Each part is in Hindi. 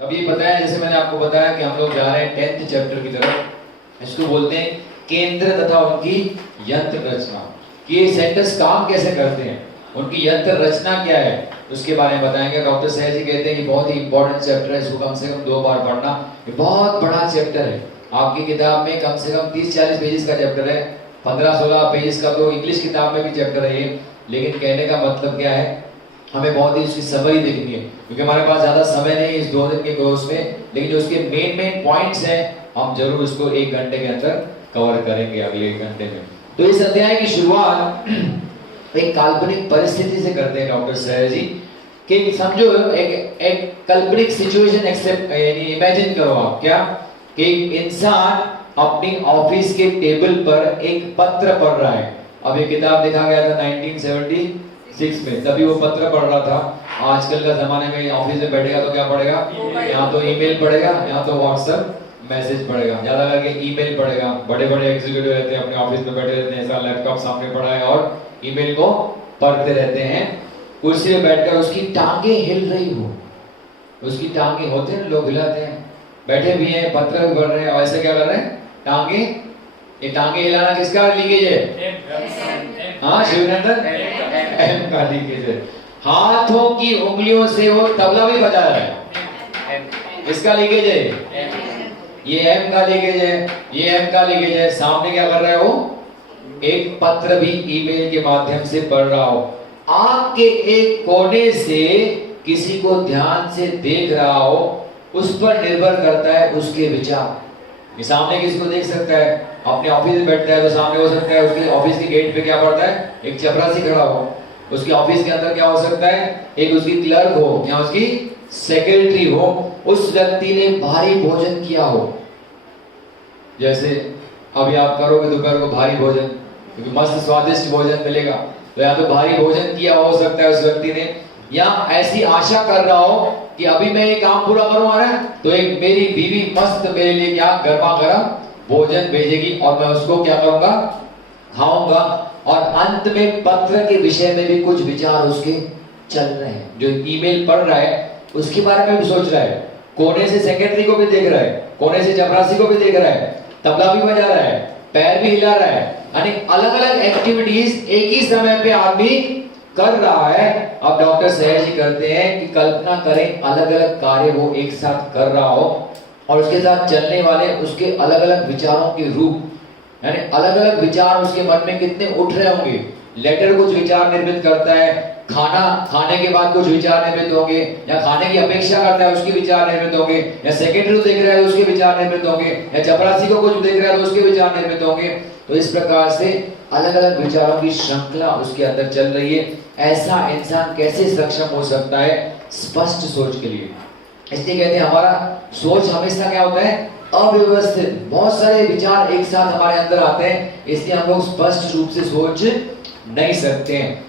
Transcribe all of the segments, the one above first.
अब ये बताया, जैसे मैंने आपको बताया कि हम लोग जा रहे हैं 10th चैप्टर की तरफ। इसको बोलते हैं केंद्र तथा उनकी यंत्र रचना, कि ये सेंटेंस काम कैसे करते हैं, उनकी यंत्र रचना क्या है, उसके बारे में बताएंगे। डॉक्टर सहज जी कहते हैं ये बहुत ही इंपॉर्टेंट चैप्टर है, इसको कम से कम 2 बार पढ़ना। ये बहुत बड़ा चैप्टर है, आपकी किताब में कम से कम 30-40 पेजेस का चैप्टर है, 15-16 पेजेस का तो इंग्लिश किताब में भी चैप्टर है ये। लेकिन कहने का मतलब क्या है, हमें बहुत ही उसकी समरी देखनी है, क्योंकि हमारे पास ज्यादा समय नहीं इस 2 दिन के कोर्स में। लेकिन जो उसके मेन पॉइंट्स हैं हम जरूर उसको 1 घंटे के अंदर कवर करेंगे, अगले 1 घंटे में। तो इस अध्याय की शुरुआत एक काल्पनिक परिस्थिति से करते हैं डॉक्टर सहज जी, कि समझो एक काल्पनिक सिचुएशन एक्सेप्ट यानी इमेजिन करो आप, क्या कि एक इंसान अपनी ऑफिस के टेबल पर एक पत्र पढ़ रहा है। अब ये किताब लिखा गया था 1976 में, तभी वो पत्र पढ़ रहा था। आजकल का जमाने में ऑफिस में बैठेगा तो क्या पढ़ेगा, यहाँ तो ईमेल पढ़ेगा, यहाँ तो व्हाट्सएप मैसेज पढ़ेगा, ज्यादा करके ईमेल पढ़ेगा। बड़े बड़े एग्जीक्यूटिव रहते हैं अपने ऑफिस में बैठे रहते हैं, ऐसा लैपटॉप सामने पड़ा है और ईमेल को पढ़ते रहते हैं। कुर्सी में बैठकर उसकी टांगे हिल रही हो, उसकी टांगे होते हैं लोग हिलाते हैं, बैठे भी हैं पत्र भी पढ़ रहे हैं, और ऐसे क्या कर रहे हैं टांगे, ये टांगे हिलाना किसका लीकेज है? हाँ शिवनंदन, एम का लीकेज है। हाथों की उंगलियों से वो तबला भी बजा रहा है, किसका लीकेज है? ये एम का लीकेज है, ये एम का लीकेज है। सामने क्या कर रहा है वो? एक पत्र भी ईमेल के माध्यम से पढ़ रहा हो, आंख के एक कोने से किसी को ध्यान से देख रहा हो, उस पर निर्भर करता है उसके विचार। ये सामने किसको देख सकता है? अपने ऑफिस में बैठता है तो सामने हो सकता है उसके ऑफिस के गेट पे क्या पड़ता है, एक चपरासी खड़ा हो। उसके ऑफिस के अंदर क्या हो सकता है, एक उसकी क्लर्क हो या उसकी सेक्रेटरी हो। उस व्यक्ति ने भारी भोजन किया हो, जैसे अभी आप करोगे दोपहर को भारी भोजन, क्योंकि मस्त स्वादिष्ट भोजन मिलेगा, तो या तो भारी भोजन किया हो सकता है उस व्यक्ति ने, या ऐसी आशा कर रहा हो कि अभी मैं ये काम पूरा करूंगा ना तो एक मेरी बीवी मस्त मेरे लिए क्या गर्मा गर्म भोजन भेजेगी और मैं उसको क्या करूंगा, खाऊंगा। और अंत में पत्र के विषय में भी कुछ विचार उसके चल रहे हैं। जो ईमेल पढ़ रहा है उसके बारे में भी सोच रहा है, कोने से सेक्रेटरी को भी देख रहा है, कोने से चपरासी को भी देख रहा है, तबला भी बजा रहा है, पैर भी हिला रहा है, यानी अलग अलग एक्टिविटीज एक ही समय पे आदमी कर रहा है। अब डॉक्टर सहज जी करते हैं कि कल्पना करें अलग अलग कार्य वो एक साथ कर रहा हो और उसके साथ चलने वाले उसके अलग अलग विचारों के रूप, यानी अलग अलग विचार उसके मन में कितने उठ रहे होंगे। लेटर कुछ विचार निर्मित करता है, खाना खाने के बाद कुछ विचार निर्मित होंगे, या खाने की अपेक्षा करता है उसके विचार निर्मित होंगे, या सेक्रेटरी को देख रहा है तो उसके विचार निर्मित होंगे, या चपरासी को कुछ देख रहा है तो उसके विचार निर्मित होंगे। तो इस प्रकार से अलग अलग विचारों की श्रृंखला उसके अंदर चल रही है। ऐसा इंसान कैसे सक्षम हो सकता है स्पष्ट सोच के लिए? इसलिए कहते हैं हमारा सोच हमेशा क्या होता है, अव्यवस्थित, बहुत सारे विचार एक साथ हमारे अंदर आते हैं, इसलिए हम लोग स्पष्ट रूप से सोच नहीं सकते हैं।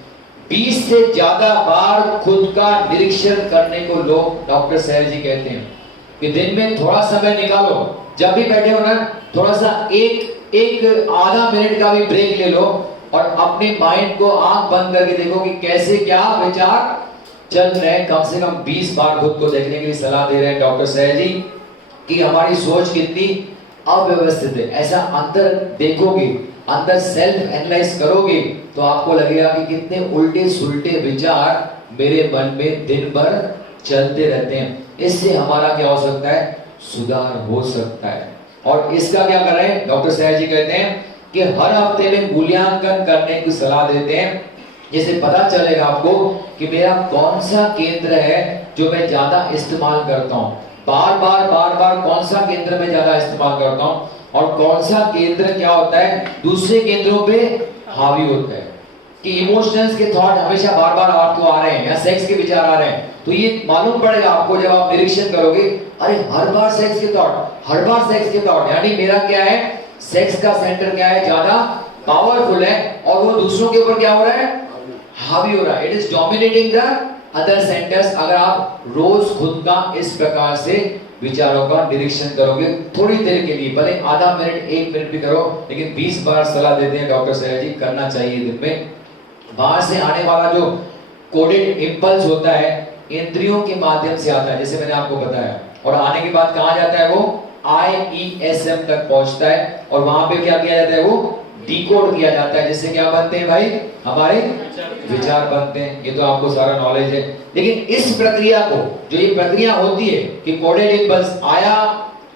20 से ज्यादा बार खुद का निरीक्षण करने को लोग डॉक्टर सहज जी कहते हैं कि दिन में थोड़ा समय निकालो, जब भी बैठे हो ना थोड़ा सा एक आधा मिनट का भी ब्रेक ले लो और अपने माइंड को आंख बंद करके देखो कि कैसे क्या विचार चल रहे हैं। कम से कम 20 बार खुद को देखने के लिए सलाह दे रहे हैं डॉक्टर सहज जी कि हमारी सोच कितनी अव्यवस्थित है। ऐसा अंदर देखोगे, अंदर सेल्फ एनालाइज करोगे तो आपको लगेगा कि कितने उल्टे सुलटे विचार मेरे मन में दिन भर चलते रहते हैं। इससे हमारा क्या हो सकता है, सुधार हो सकता है। और इसका क्या कर रहे हैं डॉक्टर सहज जी कहते हैं कि हर हफ्ते में मूल्यांकन करने की सलाह देते हैं, जिससे पता चलेगा आपको कि मेरा कौन सा केंद्र है जो मैं ज्यादा इस्तेमाल करता हूँ, बार बार कौन सा केंद्र में ज्यादा इस्तेमाल करता हूँ, और कौन सा केंद्र क्या होता है दूसरे केंद्रों पे हावी होता है। कि इमोशंस के थॉट हमेशा बार बार आपको आ रहे हैं या सेक्स के विचार आ रहे हैं, तो ये मालूम पड़ेगा आपको जब आप निरीक्षण करोगे, अरे हर बार सेक्स के थॉट, हर बार सेक्स के थॉट, यानी मेरा क्या है, सेक्स का सेंटर क्या है, ज्यादा पावरफुल है और वो दूसरों के ऊपर क्या हो रहा है, हावी हो रहा है। It is dominating the other centres. अगर आप रोज खुद का इस प्रकार से विचारों का निरीक्षण करोगे थोड़ी देर के लिए, भले आधा मिनट 1 मिनट भी करो, लेकिन 20 बार सलाह देते हैं डॉक्टर सहज जी करना चाहिए दिन में। बाहर से आने वाला जो कोडेड इंपल्स होता है इंद्रियों के माध्यम से आता है, जैसे मैंने आपको बताया और आने के बाद कहाँ जाता है वो IESM तक पहुंचता है और वहां पे क्या किया जाता है वो डिकोड किया जाता है, जिससे क्या बनते हैं भाई हमारे विचार बनते हैं। ये तो आपको सारा नॉलेज है। लेकिन इस प्रक्रिया को, जो ये प्रक्रिया होती है कि कोडेड इंपल्स आया,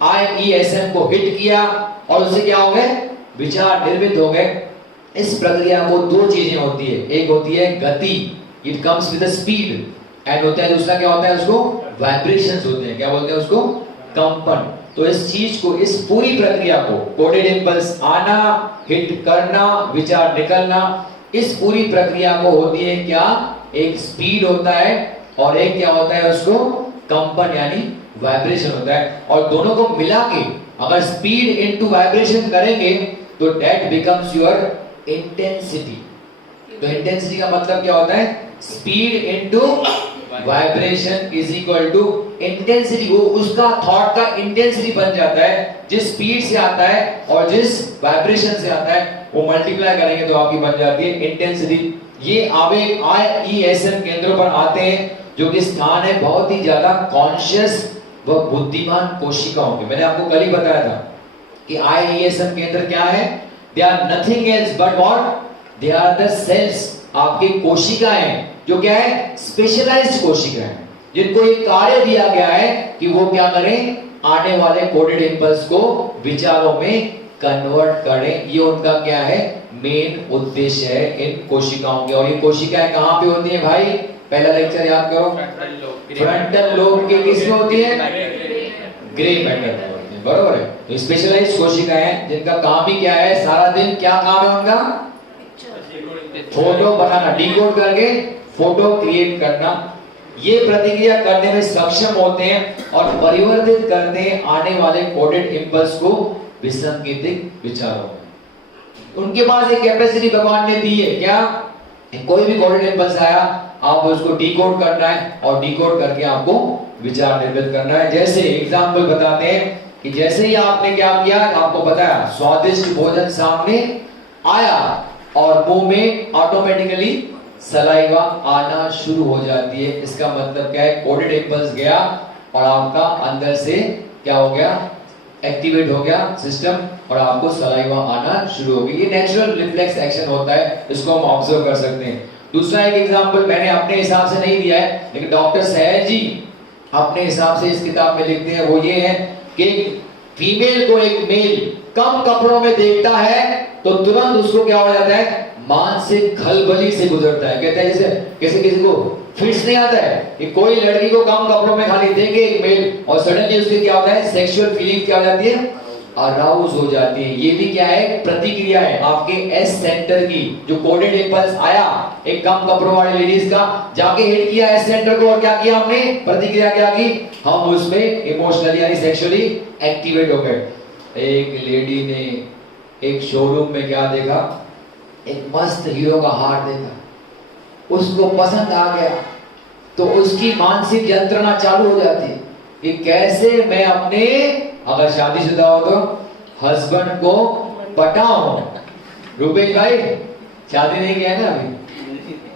IESM को हिट किया और उससे क्या हो गए विचार निर्मित हो गए। इस प्रक्रिया को दो चीजें होती है, एक होती है गति, it comes with speed, and होता है दूसरा क्या होता है उसको वाइब्रेशंस होते हैं, क्या बोलते हैं उसको कंपन। तो इस चीज को, इस पूरी प्रक्रिया को, कोडेड इंपल्स आना, हिट करना, विचार निकलना, इस पूरी प्रक्रिया को होती है क्या, एक स्पीड होता है और एक क्या होता है उसको कंपन यानी वाइब्रेशन होता है। और दोनों को मिला के अगर स्पीड इनटू वाइब्रेशन करेंगे तो दैट बिकम्स योर इंटेंसिटी। तो इंटेंसिटी का मतलब क्या होता है, speed into vibration is equal to intensity. वो उसका थॉट का इंटेंसिटी बन जाता है, जिस स्पीड से आता है और जिस वाइब्रेशन से आता है वो मल्टीप्लाई करेंगे तो आपकी बन जाती है इंटेंसिटी। ये आवेग IESM केंद्रों पर आते हैं जो कि स्थान है बहुत ही ज्यादा कॉन्शियस व बुद्धिमान कोशिकाओं के। मैंने आपको कल ही बताया था कि IESM केंद्र क्या है, they are nothing else but what, they are the cells, आपकी कोशिकाएं जो क्या है स्पेशलाइज्ड कोशिकाएं, जिनको एक कार्य दिया गया है कि वो क्या करें, आने वाले कोडेड इंपल्स को विचारों में कन्वर्ट करें। ये उनका क्या है मेन उद्देश्य है इन कोशिकाओं के। और ये कोशिकाएं कहां पे होती हैं भाई, पहला लेक्चर याद करो, फ्रंटल लोब के किस में होती है, ग्रे मैटर में होती है, बरोबर है। तो स्पेशलाइज्ड कोशिकाएं जिनका काम ही क्या है, सारा दिन क्या काम है उनका, फोटो बनाना, डिकोड करके फोटो क्रिएट करना। ये प्रतिक्रिया करने में सक्षम होते हैं और परिवर्तित करते हैं आने वाले कोडेड इंपल्स को विसंकेतिक विचारों में। उनके पास एक कैपेसिटी भगवान ने दी है, क्या, कोई भी कोडेड इंपल्स आया आप उसको डिकोड करना है और डिकोड करके आपको विचार निर्मित करना है। जैसे एग्जांपल बताते हैं कि जैसे ही आपने क्या किया, आपको बताया स्वादिष्ट भोजन सामने आया और मुंह में ऑटोमेटिकली सलाइवा आना शुरू हो जाती है। इसका मतलब क्या है, कोडेड इंपल्स गया और आपका अंदर से क्या हो गया, एक्टिवेट हो गया सिस्टम और आपको सलाइवा आना शुरू हो गई। ये नेचुरल रिफ्लेक्स एक्शन होता है, इसको हम ऑब्जर्व कर सकते हैं। दूसरा एक एग्जांपल मैंने अपने हिसाब से नहीं दिया है, लेकिन डॉक्टर सहज जी अपने हिसाब से इस किताब में लिखते हैं, वो ये है कि फीमेल को एक मेल कम कपड़ों में देखता है तो तुरंत उसको क्या हो जाता है, मानसिक खलबली से गुजरता है। कहते हैं जैसे किसी को फिट्स नहीं आता है कि कोई लड़की को कम कपड़ों में खाली देखे एक मेल और सडनली उसकी क्या होता है, सेक्सुअल फीलिंग क्या हो जाती है, अराउज हो जाती है। ये भी क्या है, प्रतिक्रिया है आपके एस सेंटर की। जो कोडेड इंपल्स आया एक कम कपड़ों वाली लेडीज का, जाके हिट किया एस सेंटर को और क्या किया हमने, प्रतिक्रिया क्या की, हम उसमें इमोशनली यानी सेक्सुअली एक्टिवेट हो गए। एक लेडी ने एक शोरूम में क्या देखा, एक मस्त हीरो का हार देखा, उसको पसंद आ गया तो उसकी मानसिक यंत्रणा चालू हो जाती है कि कैसे मैं अपने, अगर शादीशुदा हो तो हस्बैंड को पटाऊं। रुपेश भाई शादी नहीं किया है ना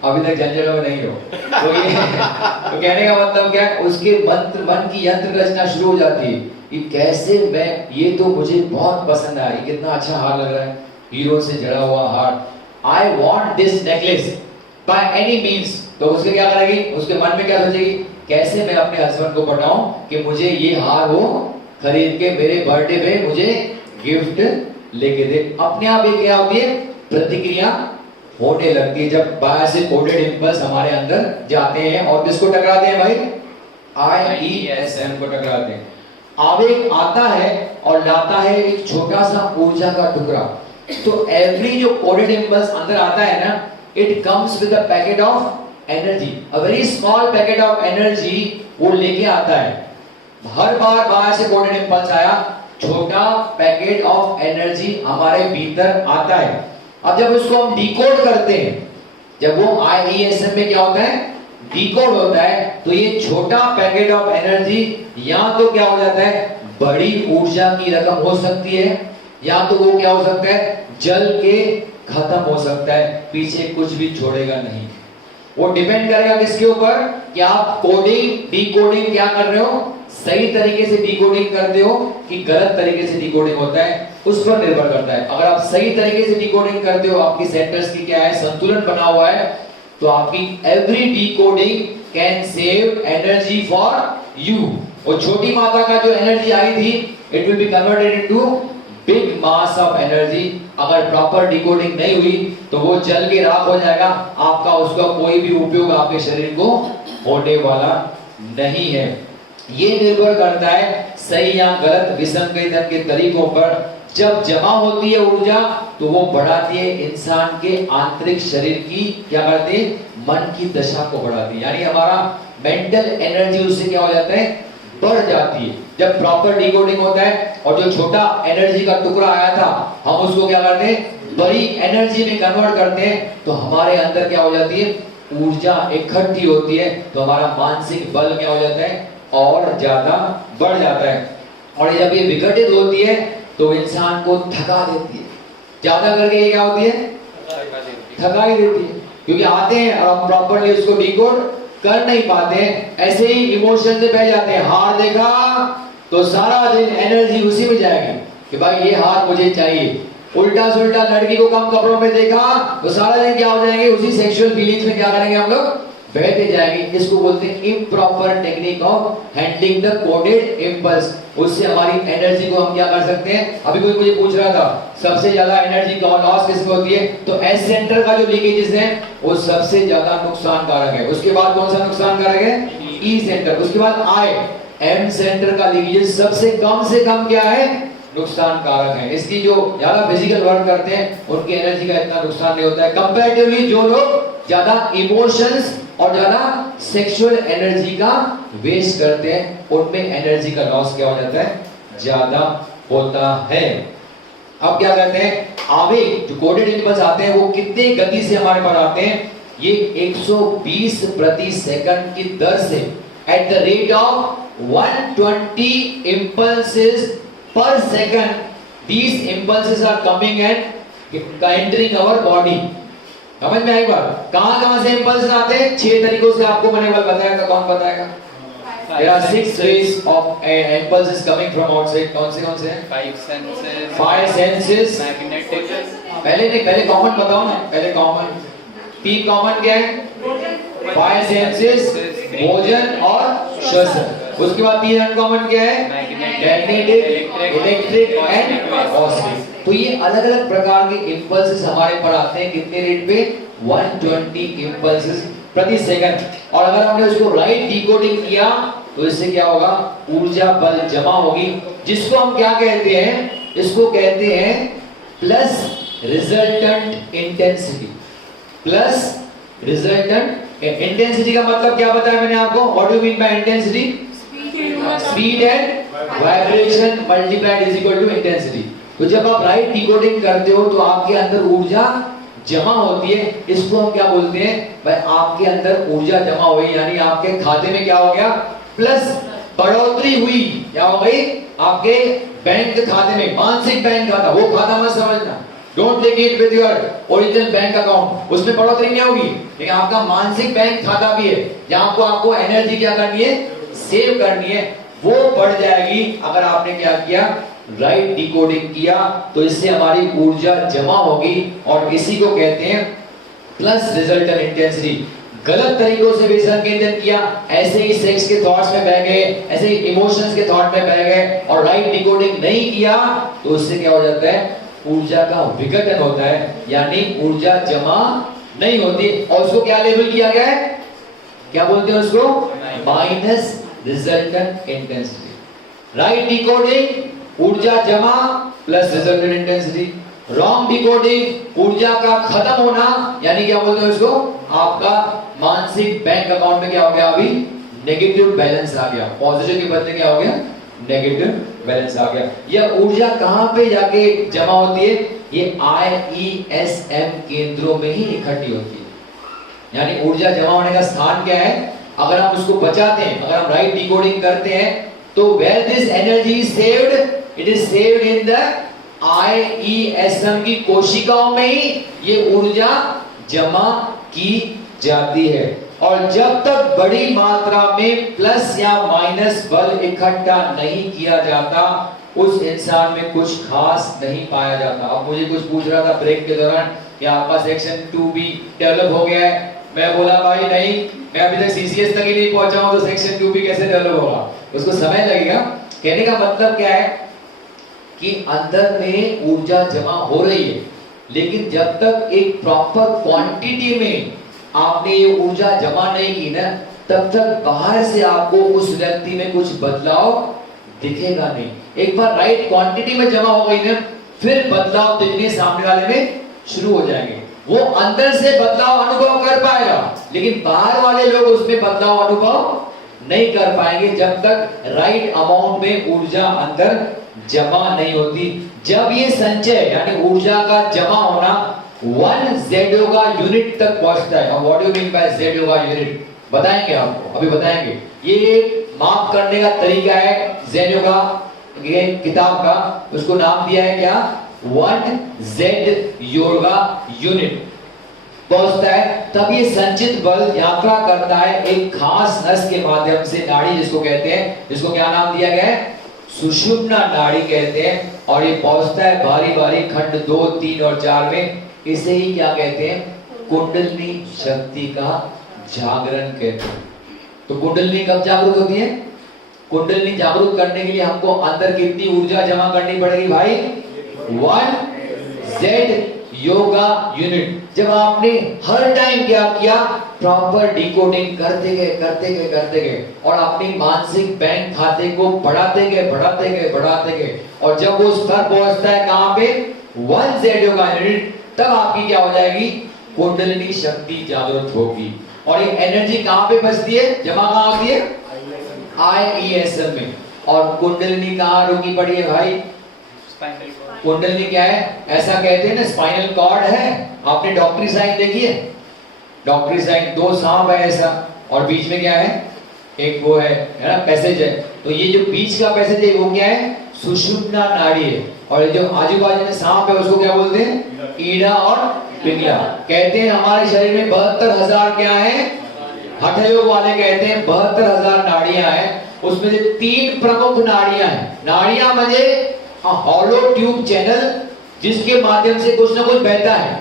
अभी तक झंझटों में नहीं हो तो ये तो कहने का मतलब क्या है, उसके मन की यंत्र रचना शुरू हो जाती है कि कैसे मैं, ये तो मुझे बहुत पसंद आया, कितना अच्छा हार लग रहा है, हीरो से जड़ा हुआ हार, I want this necklace by any means. तो उसके क्या करेगी, उसके मन में क्या सोचेगी, कैसे मैं अपने हस्बैंड को पटाऊं कि मुझे ये हार वो खरीद के मेरे बर्थडे पे मुझे गिफ्ट लेके दे। अपने आप ये क्या होती है, प्रतिक्रिया होने लगती है जब बाहर से कोडेड इंपल्स हमारे अंदर जाते हैं और किसको टकराते हैं भाई, IESM को टकराते हैं। आवेग आता है और लाता है एक छोटा सा ऊर्जा का टुकड़ा। तो एवरी जो कोडेड इंपल्स अंदर आता है ना, it comes with a packet of energy, a very small packet of energy वो लेके आता है। हर बार बाहर से कोडेड इंपल्स आया, छोटा पैकेट ऑफ एनर्जी हमारे भीतर आता है। अब जब उसको हम डिकोड करते हैं, जब वो IESM में क्या होता है, डिकोड होता है, तो ये छोटा पैकेट ऑफ एनर्जी या तो क्या हो जाता है, बड़ी ऊर्जा की रकम हो सकती है, या तो वो क्या हो सकता है, जल के खत्म हो सकता है, पीछे कुछ भी छोड़ेगा नहीं। वो डिपेंड करेगा किसके ऊपर कि आप कोडिंग डिकोडिंग क्या कर रहे हो, सही तरीके से डिकोडिंग करते हो कि गलत तरीके से डिकोडिंग होता है, उस पर निर्भर करता है। अगर आप सही तरीके से डिकोडिंग करते हो, आपकी सेंटर्स की क्या है, संतुलन बना हुआ है, तो आपकी every decoding can save energy for you. और छोटी मात्रा का जो एनर्जी आई थी, it will be converted into big mass of energy. अगर प्रॉपर डिकोडिंग नहीं हुई तो वो जल के राख हो जाएगा, आपका उसका कोई भी उपयोग आपके शरीर को होने वाला नहीं है। ये निर्भर करता है सही या गलत विसंकेतन के तरीकों पर। जब जमा होती है ऊर्जा तो वो बढ़ाती है इंसान के आंतरिक शरीर की, क्या करती है, मन की दशा को बढ़ाती है, यानी हमारा मेंटल एनर्जी उससे क्या हो जाता है, बढ़ जाती है। जब प्रॉपर डिकोडिंग होता है और जो छोटा एनर्जी का टुकड़ा आया था, हम उसको क्या करते हैं, बड़ी एनर्जी में कन्वर्ट करते हैं, तो हमारे अंदर क्या हो जाती है, ऊर्जा इकट्ठी होती है, तो हमारा मानसिक बल क्या हो जाता है, और ज्यादा बढ़ जाता है। और जब ये विघटित होती है तो इंसान को थका देती है, ज्यादा करके ये क्या होती है, थका ही देती है, क्योंकि आते हैं और हम प्रॉपरली उसको डिकोड कर नहीं पाते हैं। ऐसे ही इमोशन से बह जाते हैं, हार देखा तो सारा दिन एनर्जी उसी में जाएगी कि भाई ये हार मुझे चाहिए। उल्टा सुल्टा लड़की को कम कपड़ों में देखा तो सारा दिन क्या हो जाएंगे, उसी सेक्सुअल फीलिंग्स में क्या करेंगे हम लोग, बहते जाएंगे। इसको बोलते हैं improper technique of handling the coded impulse. उससे हमारी एनर्जी को हम क्या कर सकते हैं। अभी कोई मुझे पूछ रहा था सबसे ज्यादा एनर्जी लॉस किसमें होती है, तो एस सेंटर का जो लीकेजेस है वो सबसे ज्यादा नुकसानकारक है। उसके बाद कौन सा नुकसानकारक है, ई सेंटर। उसके बाद आई एम सेंटर का लीकेजेस सबसे कम से कम क्या है, नुकसानकारक है। इसकी जो ज्यादा फिजिकल वर्क करते हैं उनकी एनर्जी का इतना नुकसान नहीं होता है, कंपैरेटिवली जो लोग ज्यादा इमोशंस और ज्यादा सेक्सुअल एनर्जी का वेस्ट करते हैं उनमें एनर्जी का लॉस क्या हो जाता है, ज्यादा होता है। अब क्या कहते हैं, आवेग जो कोडेड इंपल्स आते हैं वो कितने गति से हमारे पास आते हैं, ये 120 प्रति सेकंड की दर से at the rate of 120 impulses per second these impulses are coming and entering our body। समझ में आई बात, कहां से इंपल्स आते हैं, 6 तरीकों से आपको मैंने कल बताया था, कौन बताएगा। There are 6 ways of impulses coming from outside। कौन से हैं, 5 senses, magnetic। पहले कॉमन बताओ ना, पहले कॉमन, 3 कॉमन क्या है, 5 senses, भोजन और श्वसन। उसके बाद 3 अनकॉमन क्या है, मैग्नेटिक, इलेक्ट्रिक एंड कॉस्मिक। तो ये अलग अलग प्रकार के इंपल्सेस हमारे पर आते हैं, कितने रेट पे, 120 इंपल्सेस प्रति सेकंड। और अगर हमने उसको राइट डिकोडिंग किया तो इससे क्या होगा, ऊर्जा बल जमा होगी, जिसको हम क्या कहते हैं, इसको कहते हैं plus resultant intensity. Plus resultant intensity का मतलब क्या बताया मैंने आपको, what do mean by intensity, speed and vibration multiplied is equal to intensity. तो जब आप राइट डिकोडिंग करते हो तो आपके अंदर ऊर्जा जमा होती है, इसको हम क्या बोलते हैं भाई, आपके अंदर ऊर्जा जमा हुई, यानी आपके खाते में क्या हो गया, प्लस बढ़ोतरी हुई, क्या हो गई, आपके बैंक खाते में, मानसिक बैंक खाता, वो खाता मत समझना, don't take it with your original bank account, उसमें बढ़ोतरी नहीं होगी, लेकिन आपका मानसिक बैंक खाता भी है जहां को आपको एनर्जी क्या करनी है, सेव करनी है, वो बढ़ जाएगी अगर आपने क्या किया, राइट डिकोडिंग किया। तो इससे हमारी ऊर्जा जमा होगी और इसी को कहते हैं प्लस रिजल्टेंट इंटेंसिटी। गलत तरीकों से विसंकेतन किया, ऐसे ही सेक्स के थॉट्स में बह गए, ऐसे ही इमोशंस के थॉट में बह गए और राइट डिकोडिंग नहीं किया तो उससे क्या हो जाता है, ऊर्जा का विघटन होता है, यानी ऊर्जा जमा नहीं होती। और उसको क्या लेबल किया गया है, क्या बोलते हैं उसको, minus resultant intensity. Right decoding ऊर्जा जमा plus resultant intensity, wrong decoding ऊर्जा का खत्म होना, यानी क्या बोलते हैं उसको, आपका मानसिक बैंक अकाउंट में क्या हो गया, अभी नेगेटिव बैलेंस आ गया, पॉजिटिव के बदले क्या हो गया, नेगेटिव बैलेंस आ गया। यह ऊर्जा कहां पे जाके जमा होती है, ये IESM केंद्रों में ही इकट्ठी होती है। यानी ऊर्जा जमा होने का स्थान क्या है, अगर हम उसको बचाते हैं, अगर हम राइट डिकोडिंग करते हैं तो where this energy is saved, it is saved in the IESM की कोशिकाओं में ही ये ऊर्जा जमा की जाती है। और जब तक बड़ी मात्रा में प्लस या माइनस बल इकट्ठा नहीं किया जाता उस इंसान में कुछ खास नहीं पाया जाता। अब मुझे कुछ पूछ रहा था ब्रेक के दौरान कि आपका सेक्शन 2B डेवलप हो गया है। मैं बोला भाई नहीं, मैं अभी तक CCS तक ही नहीं पहुंचा हूं तो सेक्शन 2B कैसे डेवलप होगा, उसको समय लगेगा। कहने का मतलब क्या है कि अंदर में ऊर्जा जमा हो रही है, लेकिन जब तक एक प्रॉपर क्वांटिटी में आपने ये ऊर्जा जमा नहीं की ना, तब तक बाहर से आपको उस व्यक्ति में कुछ बदलाव दिखेगा नहीं। एक बार राइट क्वांटिटी में जमा हो गई ना, फिर बदलाव दिखने सामने वाले में शुरू हो जाएंगे। वो अंदर से बदलाव अनुभव कर पाएगा, लेकिन बाहर वाले लोग उसमें बदलाव अनुभव नहीं कर पाएंगे जब तक राइट अमाउंट में ऊर्जा अंदर जमा नहीं होती। जब ये संचय यानी ऊर्जा का जमा होना 1 Z योगा यूनिट तक पहुंचता है। What do you mean by Z yoga unit बताएंगे आपको, अभी बताएंगे। ये एक माप करने का तरीका है Z योगा ये किताब का, उसको नाम दिया है क्या, 1 Z योगा यूनिट पहुंचता है। तब ये संचित बल यात्रा करता है एक खास नस के माध्यम से, नाड़ी जिसको कहते हैं, जिसको क्या नाम दिया गया है, सुषुम्ना नाड़ी कहते हैं। और ये पहुंचता है बारी बारी खंड 2, 3 और 4 में। इसे ही क्या कहते हैं, कुंडलिनी शक्ति का जागरण कहते हैं। तो कुंडलिनी कब जागृत होती है, कुंडलिनी जागृत करने के लिए हमको अंदर कितनी ऊर्जा जमा करनी पड़ेगी भाई, 1 Z योगा यूनिट। जब आपने हर टाइम क्या किया, प्रॉपर डिकोडिंग करते गए और अपनी मानसिक बैंक खाते को बढ़ाते गए और जब वो स्तर पहुंचता है कहां पे, 1 Z योगा यूनिट, तब आपकी क्या हो जाएगी, कुंडलिनी शक्ति जागृत होगी। और ये एनर्जी कहां पे बचती है, जमा कहां होती है, IESM में। और कुंडलिनी कहां रुकी पड़ी है भाई, कुंडलिनी क्या है, ऐसा कहते हैं ना स्पाइनल कॉर्ड है। आपने डॉक्टरी साइन देखी है, डॉक्टरी साइन 2 सांप है ऐसा, और बीच में क्या है, एक वो है ना पैसेज है। तो ये जो बीच का पैसेज है वो क्या है, सुषुम्ना नाड़ी है। और ये जो आजू बाजू में सांप है उसको क्या बोलते हैं, ईड़ा और पिंगला। कहते हैं हमारे शरीर में 72,000 क्या है, हठयोग वाले कहते हैं 72,000 नाड़ियां हैं। उसमें से 3 प्रमुख नाड़ियां हैं। नाड़ियां म्हणजे हॉलो ट्यूब चैनल, जिसके माध्यम से कुछ ना कुछ बहता है।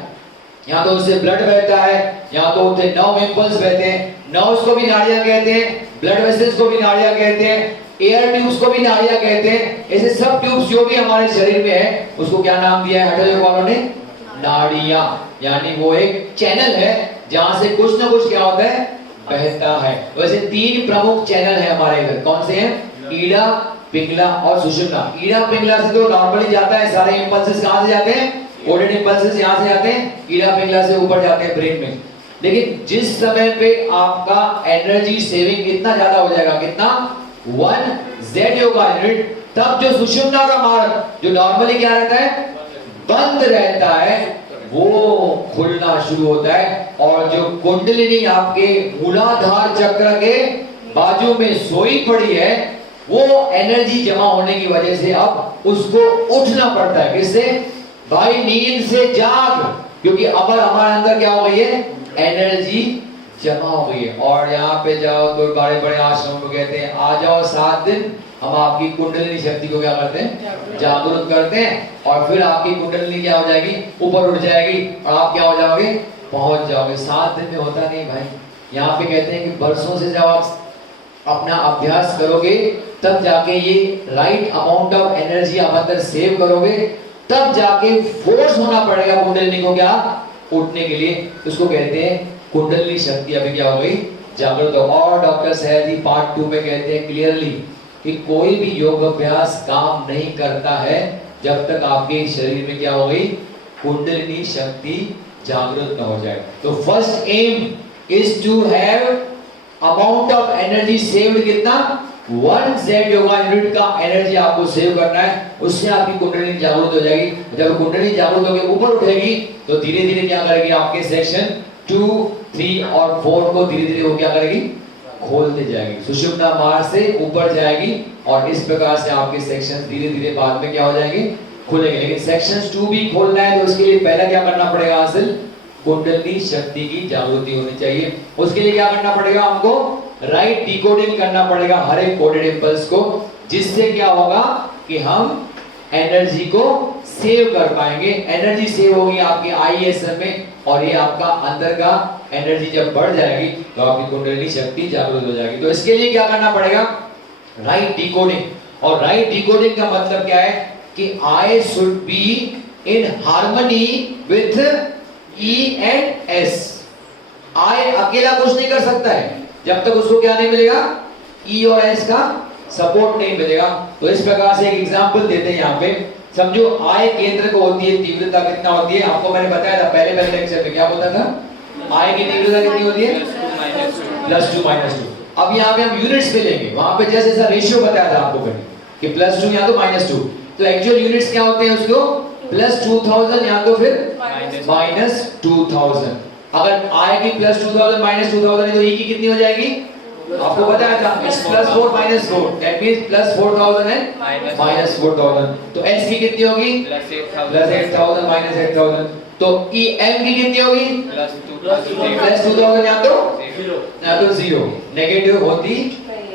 यहाँ तो उससे ब्लड बहता है, यहाँ तो उनसे नर्व इंपल्स बहते हैं। नर्व्स को भी नाड़ियां कहते हैं, ब्लड वेसल्स को भी नाड़ियां कहते हैं, एयर ट्यूब्स को भी नाड़ियां कहते हैं। ऐसे सब ट्यूब्स जो भी हमारे शरीर में है उसको क्या नाम दिया है हठयोग वालों ने, नाड़ियां। यानी वो एक चैनल है जहां से कुछ ना कुछ क्या होता है, बहता है। वैसे 3 प्रमुख चैनल है हमारे इधर, कौन से हैं, ईड़ा, पिंगला और सुषुम्ना। ईड़ा पिंगला से तो नॉर्मली जाता है, सारे इंपल्सेस कहां से जाते हैं, ओडेड इंपल्सेस यहां से जाते हैं, ईड़ा पिंगला से ऊपर जाते हैं ब्रेन में। लेकिन जिस समय पे आपका एनर्जी सेविंग इतना ज्यादा हो जाएगा, कितना, 1 Z योगा यूनिट, तब जो सुषुम्ना का मार्ग जो नॉर्मली क्या रहता है, बंद रहता है, वो खुलना शुरू होता है। और जो कुंडलिनी आपके मूलाधार चक्र के बाजू में सोई पड़ी है, वो एनर्जी जमा होने की वजह से अब उसको उठना पड़ता है। किससे भाई, नींद से जाग, क्योंकि अब हमारे अंदर क्या हो गई है, एनर्जी जमा हो गई है। और यहाँ पे जाओ तो बड़े बड़े आश्रम में कहते हैं आ जाओ 7 दिन, हम आपकी कुंडलिनी शक्ति को क्या करते हैं, जागृत करते हैं। और फिर आपकी कुंडलिनी क्या हो जाएगी, ऊपर उठ जाएगी और आप क्या हो जाओगे, पहुंच जाओगे। 7 दिन में होता नहीं भाई। यहाँ पे कहते हैं कि बरसों से जब आप अपना अभ्यास करोगे तब जाके ये राइट अमाउंट ऑफ एनर्जी आप अंदर सेव करोगे, तब जाके फोर्स होना पड़ेगा कुंडलिनी को क्या उठने के लिए। उसको कहते हैं कुंडलिनी शक्ति अभी क्या हो गई, जागृत हो। और डॉक्टर सहजी पार्ट 2 में कहते हैं क्लियरली कि कोई भी योग अभ्यास काम नहीं करता है जब तक आपके शरीर में क्या हो गई, कुंडलिनी शक्ति जागृत न हो जाए। तो first aim is to have amount of energy saved, कितना, 1 Z योगा यूनिट का एनर्जी आपको सेव करना है। उससे आपकी कुंडलिनी जागृत हो जाएगी। जब कुंडलिनी जागृत होकर ऊपर उठेगी तो धीरे धीरे क्या करेगी, आपके सेक्शन 2, 3 और 4 को धीरे धीरे वो क्या करेगी, खोलते जाएगी। सुषुम्ना मार्ग से ऊपर जाएगी और इस प्रकार से आपके सेक्शन धीरे धीरे बाद में क्या हो जाएंगे, खुलेंगे। लेकिन सेक्शन 2 भी खोलना है तो उसके लिए पहला क्या करना पड़ेगा, हासिल कुंडली शक्ति की जागृति होनी चाहिए। उसके लिए क्या करना पड़ेगा हमको? राइट डिकोडिंग करना पड़ेगा हर एक कोडेड इंपल्स को, जिससे क्या होगा कि हम एनर्जी को सेव कर पाएंगे। एनर्जी सेव होगी आपकी आईएसएम में, और ये आपका अंदर का एनर्जी जब बढ़ जाएगी तो आपकी कुंडली शक्ति जागृत हो जाएगी। तो इसके लिए क्या करना पड़ेगा? Right decoding. और राइट डिकोडिंग का मतलब क्या है कि I should be in harmony with E and S. I अकेला कुछ नहीं कर सकता है जब तक उसको क्या नहीं मिलेगा? ई और एस का सपोर्ट नहीं मिलेगा। तो इस प्रकार से एक एग्जांपल देते हैं यहाँ पे। समझो आय केंद्र को होती है तीव्रता कितना होती है? आपको मैंने बताया था पहले लेक्चर में, क्या बोला था? आय की तीव्रता कितनी होती है? +2 -2। अब यहाँ पे हम यूनिट्स पे लेंगे, वहां पे जैसे ऐसा रेशियो बताया था आपको मैंने कि +2 या तो -2। तो एक्चुअल यूनिट्स क्या होते हैं उसको? +2000 या तो फिर -2000। अगर आय की +2000 -2000 है तो ई की कितनी हो जाएगी? आपको बताया था +4 -4, दैट मींस +4000 एंड -4000। तो एस की कितनी होगी? +8000 -8000। तो ई एम की कितनी होगी? +2000 या तो 0। नेगेटिव होती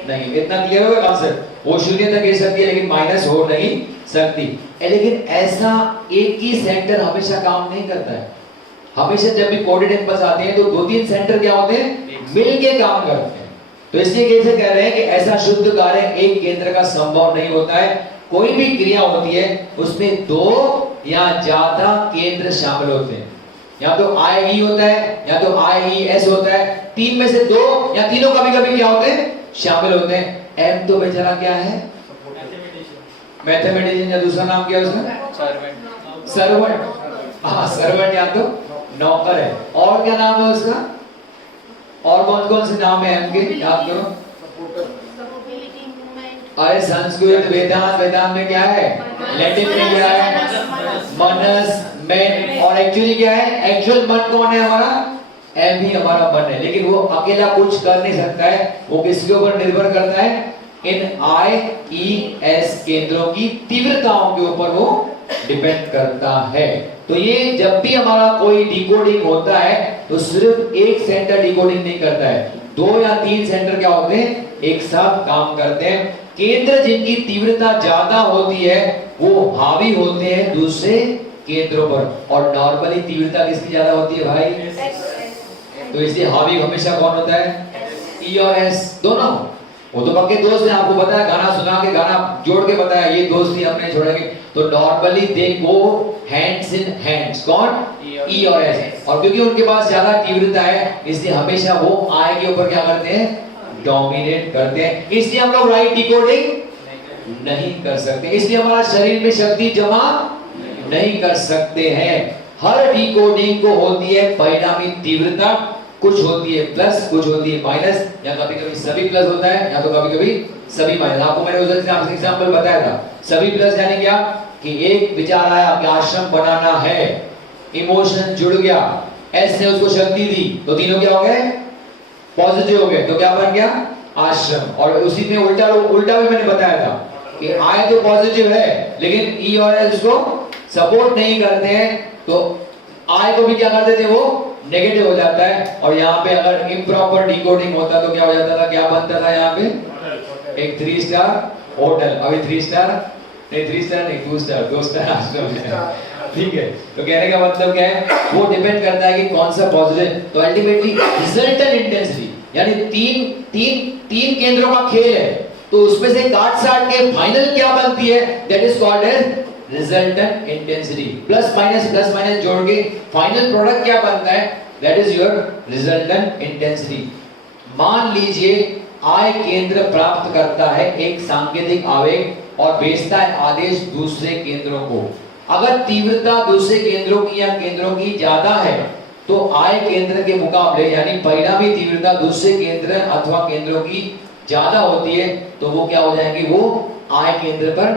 नहीं। इतना क्लियर होगा कॉन्सेप्ट? वो शून्य तक गिर सकती है लेकिन माइनस हो नहीं सकती। लेकिन ऐसा एक ही सेंटर हमेशा काम नहीं करता है। हमेशा जब भी कोडेड इंपल्स आते हैं तो 2-3 सेंटर क्या होते हैं? मिलके काम करते हैं। तो इसलिए कैसे कह रहे हैं कि ऐसा शुद्ध कार्य एक केंद्र का संभव नहीं होता है। कोई भी क्रिया होती है उसमें 2 या ज्यादा केंद्र शामिल होते हैं। या तो आई ई होता है या तो आई ई एस होता है। 3 में से 2 या तीनों कभी-कभी क्या होते हैं? शामिल होते हैं। एम तो बेचारा क्या है? मैथमेटिशियन, या दूसरा नाम क्या है उसका? सर्वेंट। हाँ, सर्वेंट या तो नौकर है। और क्या नाम है उसका? और कौन कौन से नाम है एम के? याद करो। अरे संस्कृत वेदांत में क्या है? लैटिन में क्या है? मनस मैन। और एक्चुअली क्या है? एक्चुअल मन कौन है हमारा? एम ही हमारा मन है। लेकिन वो अकेला कुछ कर नहीं सकता है। वो किसके ऊपर निर्भर करता है? इन आई ई एस केंद्रों की तीव्रताओं के ऊपर वो डिपेंड करता है। तो ये जब भी हमारा कोई डिकोडिंग होता है तो सिर्फ एक सेंटर डिकोडिंग नहीं करता है, 2 या 3 सेंटर क्या होते हैं? एक साथ काम करते हैं। केंद्र जिनकी तीव्रता ज्यादा होती है वो हावी होते हैं दूसरे केंद्रों पर। और नॉर्मली तीव्रता किसकी ज्यादा होती है भाई? तो इसलिए हावी हमेशा कौन होता है? ई और एस दोनों। वो तो पक्के दोस्त हैं, आपको पता है, गाना सुना के गाना जोड़ के बताया ये दोस्ती हम नहीं छोड़ेंगे। तो normally they go hands in hands. कौन? ई और एस। और क्योंकि उनके पास ज्यादा तीव्रता है इसलिए हमेशा वो आई के ऊपर क्या करते हैं? डोमिनेट करते हैं। इसलिए हम लोग राइट डिकोडिंग नहीं कर सकते। इसलिए हमारा शरीर में शक्ति जमा नहीं कर सकते हैं। हर डिकोडिंग को होती है परिणामी तीव्रता। कुछ होती है प्लस, कुछ होती है माइनस, या कभी-कभी सभी प्लस होता है या तो कभी-कभी सभी माइनस। आपको मैंने उस एग्जांपल बताया था। सभी प्लस यानी क्या? कि एक विचार आया कि आश्रम बनाना है, इमोशन जुड़ गया, एस ने उसको शक्ति दी तो तीनों क्या हो गए? पॉजिटिव हो गए। तो क्या बन गया? आश्रम। और उसी में उल्टा भी मैंने बताया था कि आई तो पॉजिटिव है लेकिन ई और एस को सपोर्ट नहीं करते हैं, तो आई को भी क्या करते थे? वो नेगेटिव हो जाता है। और यहाँ पे अगर इम्प्रॉपर डिकोडिंग होता तो क्या हो जाता था? क्या बनता था यहाँ पे? एक 3 स्टार होटल। अभी 3 स्टार नहीं, 2 स्टार 2 स्टार आश्रम है। ठीक है। तो कहने का मतलब क्या है? वो डिपेंड करता है कि कौन सा पॉजिटिव। तो अल्टीमेटली रिजल्टेंट इंटेंसिटी यानी तीन केंद्रों का खेल है, तो उसमें से काट साट के फाइनल क्या बनती है? That is called as resultant intensity. Plus minus जोड़ के फाइनल प्रोडक्ट क्या बनता है? That is your resultant intensity. मान लीजिए आई केंद्र प्राप्त करता है एक सांकेतिक आवेग और भेजता है आदेश दूसरे केंद्रों को। अगर तीव्रता दूसरे केंद्रों की या केंद्रों की ज्यादा है तो आई केंद्र के मुकाबले यानी परिणामी तीव्रता दूसरे केंद्र अथवा केंद्रों की ज्यादा होती है, तो वो क्या हो जाएंगे? वो आई केंद्र पर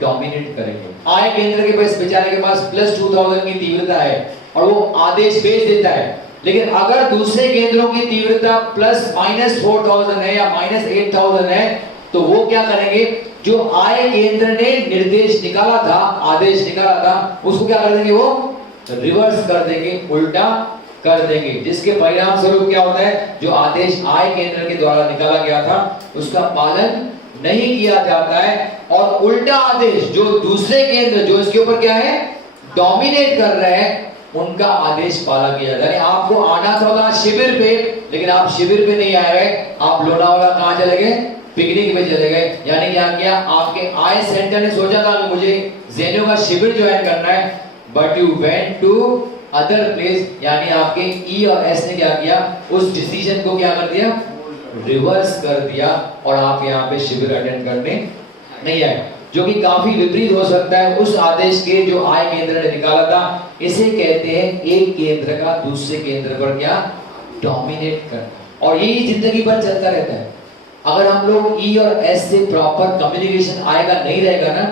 डोमिनेट करेंगे। आई केंद्र के पास बेचारे के पास +2000 की तीव्रता है और वो आदेश भेज देता है। लेकिन अगर दूसरे केंद्रों की तीव्रता +-4000 है या -8000 है तो वो क्या करेंगे? जो आई केंद्र ने निर्देश निकाला था, आदेश निकाला था, उसको क्या कर देंगे? वो रिवर्स कर देंगे, उल्टा कर देंगे, जिसके परिणाम स्वरूप क्या होता है, जो आदेश आय केंद्र के द्वारा निकाला गया था उसका पालन नहीं किया जाता है, और उल्टा आदेश जो दूसरे केंद्र जो इसके ऊपर क्या है डोमिनेट कर रहे हैं उनका आदेश पाला किया जाता है। आपको आना था शिविर पे, लेकिन आप शिविर पे नहीं आए गए, आप लोनावाला कहां चले गए, पिकनिक में चले गए। यानी क्या किया, आपके आय सेंटर ने सोचा था कि मुझे जेनो का शिविर ज्वाइन करना है, but you went to other place, यानी आपके ई और एस ने क्या किया, उस डिसीजन को क्या कर दिया, रिवर्स कर दिया, और आप यहाँ पे शिविर अटेंड करने नहीं आए, जो कि काफी विपरीत हो सकता है उस आदेश के जो आय केंद्र ने निकाला था। इसे कहते हैं एक केंद्र का दूसरे केंद्र पर क्या डोमिनेट करना, और यही जिंदगी भर चलता रहता है। अगर हम लोग ई और एस से प्रॉपर कम्युनिकेशन आएगा नहीं रहेगा ना,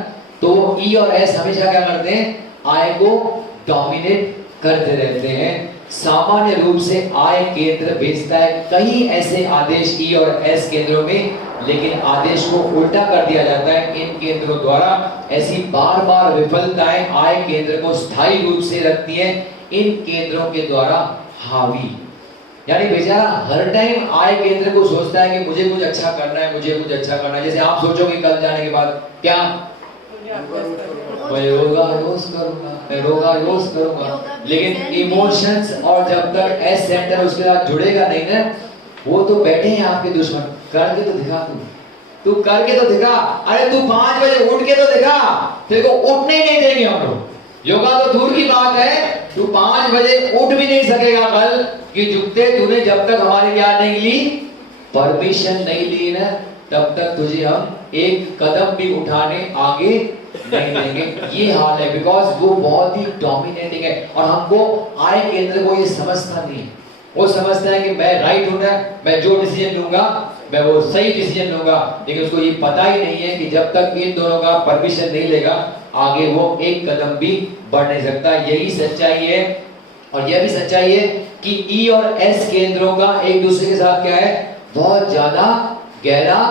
तो ई और एस हमेशा क्या करते हैं, आय को डोमिनेट करते रहते हैं। सामान्य रूप से आय केंद्र भेजता है कई ऐसे आदेश ई और एस केंद्रों में, लेकिन आदेश को उल्टा कर दिया जाता है इन केंद्रों द्वारा। ऐसी बार बार विफलताएं आय केंद्र को स्थायी रूप से रखती हैं इन केंद्रों के द्वारा हावी। यानी बेचारा हर टाइम आय केंद्र को सोचता है कि मुझे कुछ अच्छा करना है, मुझे कुछ अच्छा करना है। जैसे आप सोचोगे कल जाने के बाद क्या, मैं योगा रोज करूंगा, मैं योगा रोज करूंगा, लेकिन इमोशंस और जब तक एस सेंटर उसके साथ जुड़ेगा नहीं ना, वो तो बैठे हैं आपके दुश्मन, करके तो दिखा तू करके तो दिखा, अरे तू 5 बजे उठ के तो दिखा, तेरे को उठने ही नहीं देंगे हम लोग। योगा तो दूर की बात है, तू 5 बजे उठ भी नहीं सकेगा कल, कि जुगते तूने जब तक हमारी क्या नहीं ली, परमिशन नहीं ली ना, तब तक तुझे हम एक कदम भी उठाने आगे नहीं देंगे। ये हाल है, बिकॉज वो बहुत ही डोमिनेटिंग है, और हमको आय केंद्र को ये समझता नहीं है। वो समझता है कि मैं राइट हूं ना, मैं जो डिसीजन लूंगा मैं वो सही डिसीजन लूंगा, लेकिन उसको ये पता ही नहीं है कि जब तक इन दोनों का परमिशन नहीं लेगा आगे वो एक कदम भी बढ़ नहीं सकता। यही सच्चाई है, और यह भी सच्चाई है कि ई और एस केंद्रों का एक दूसरे के साथ क्या है, बहुत ज्यादा गहरा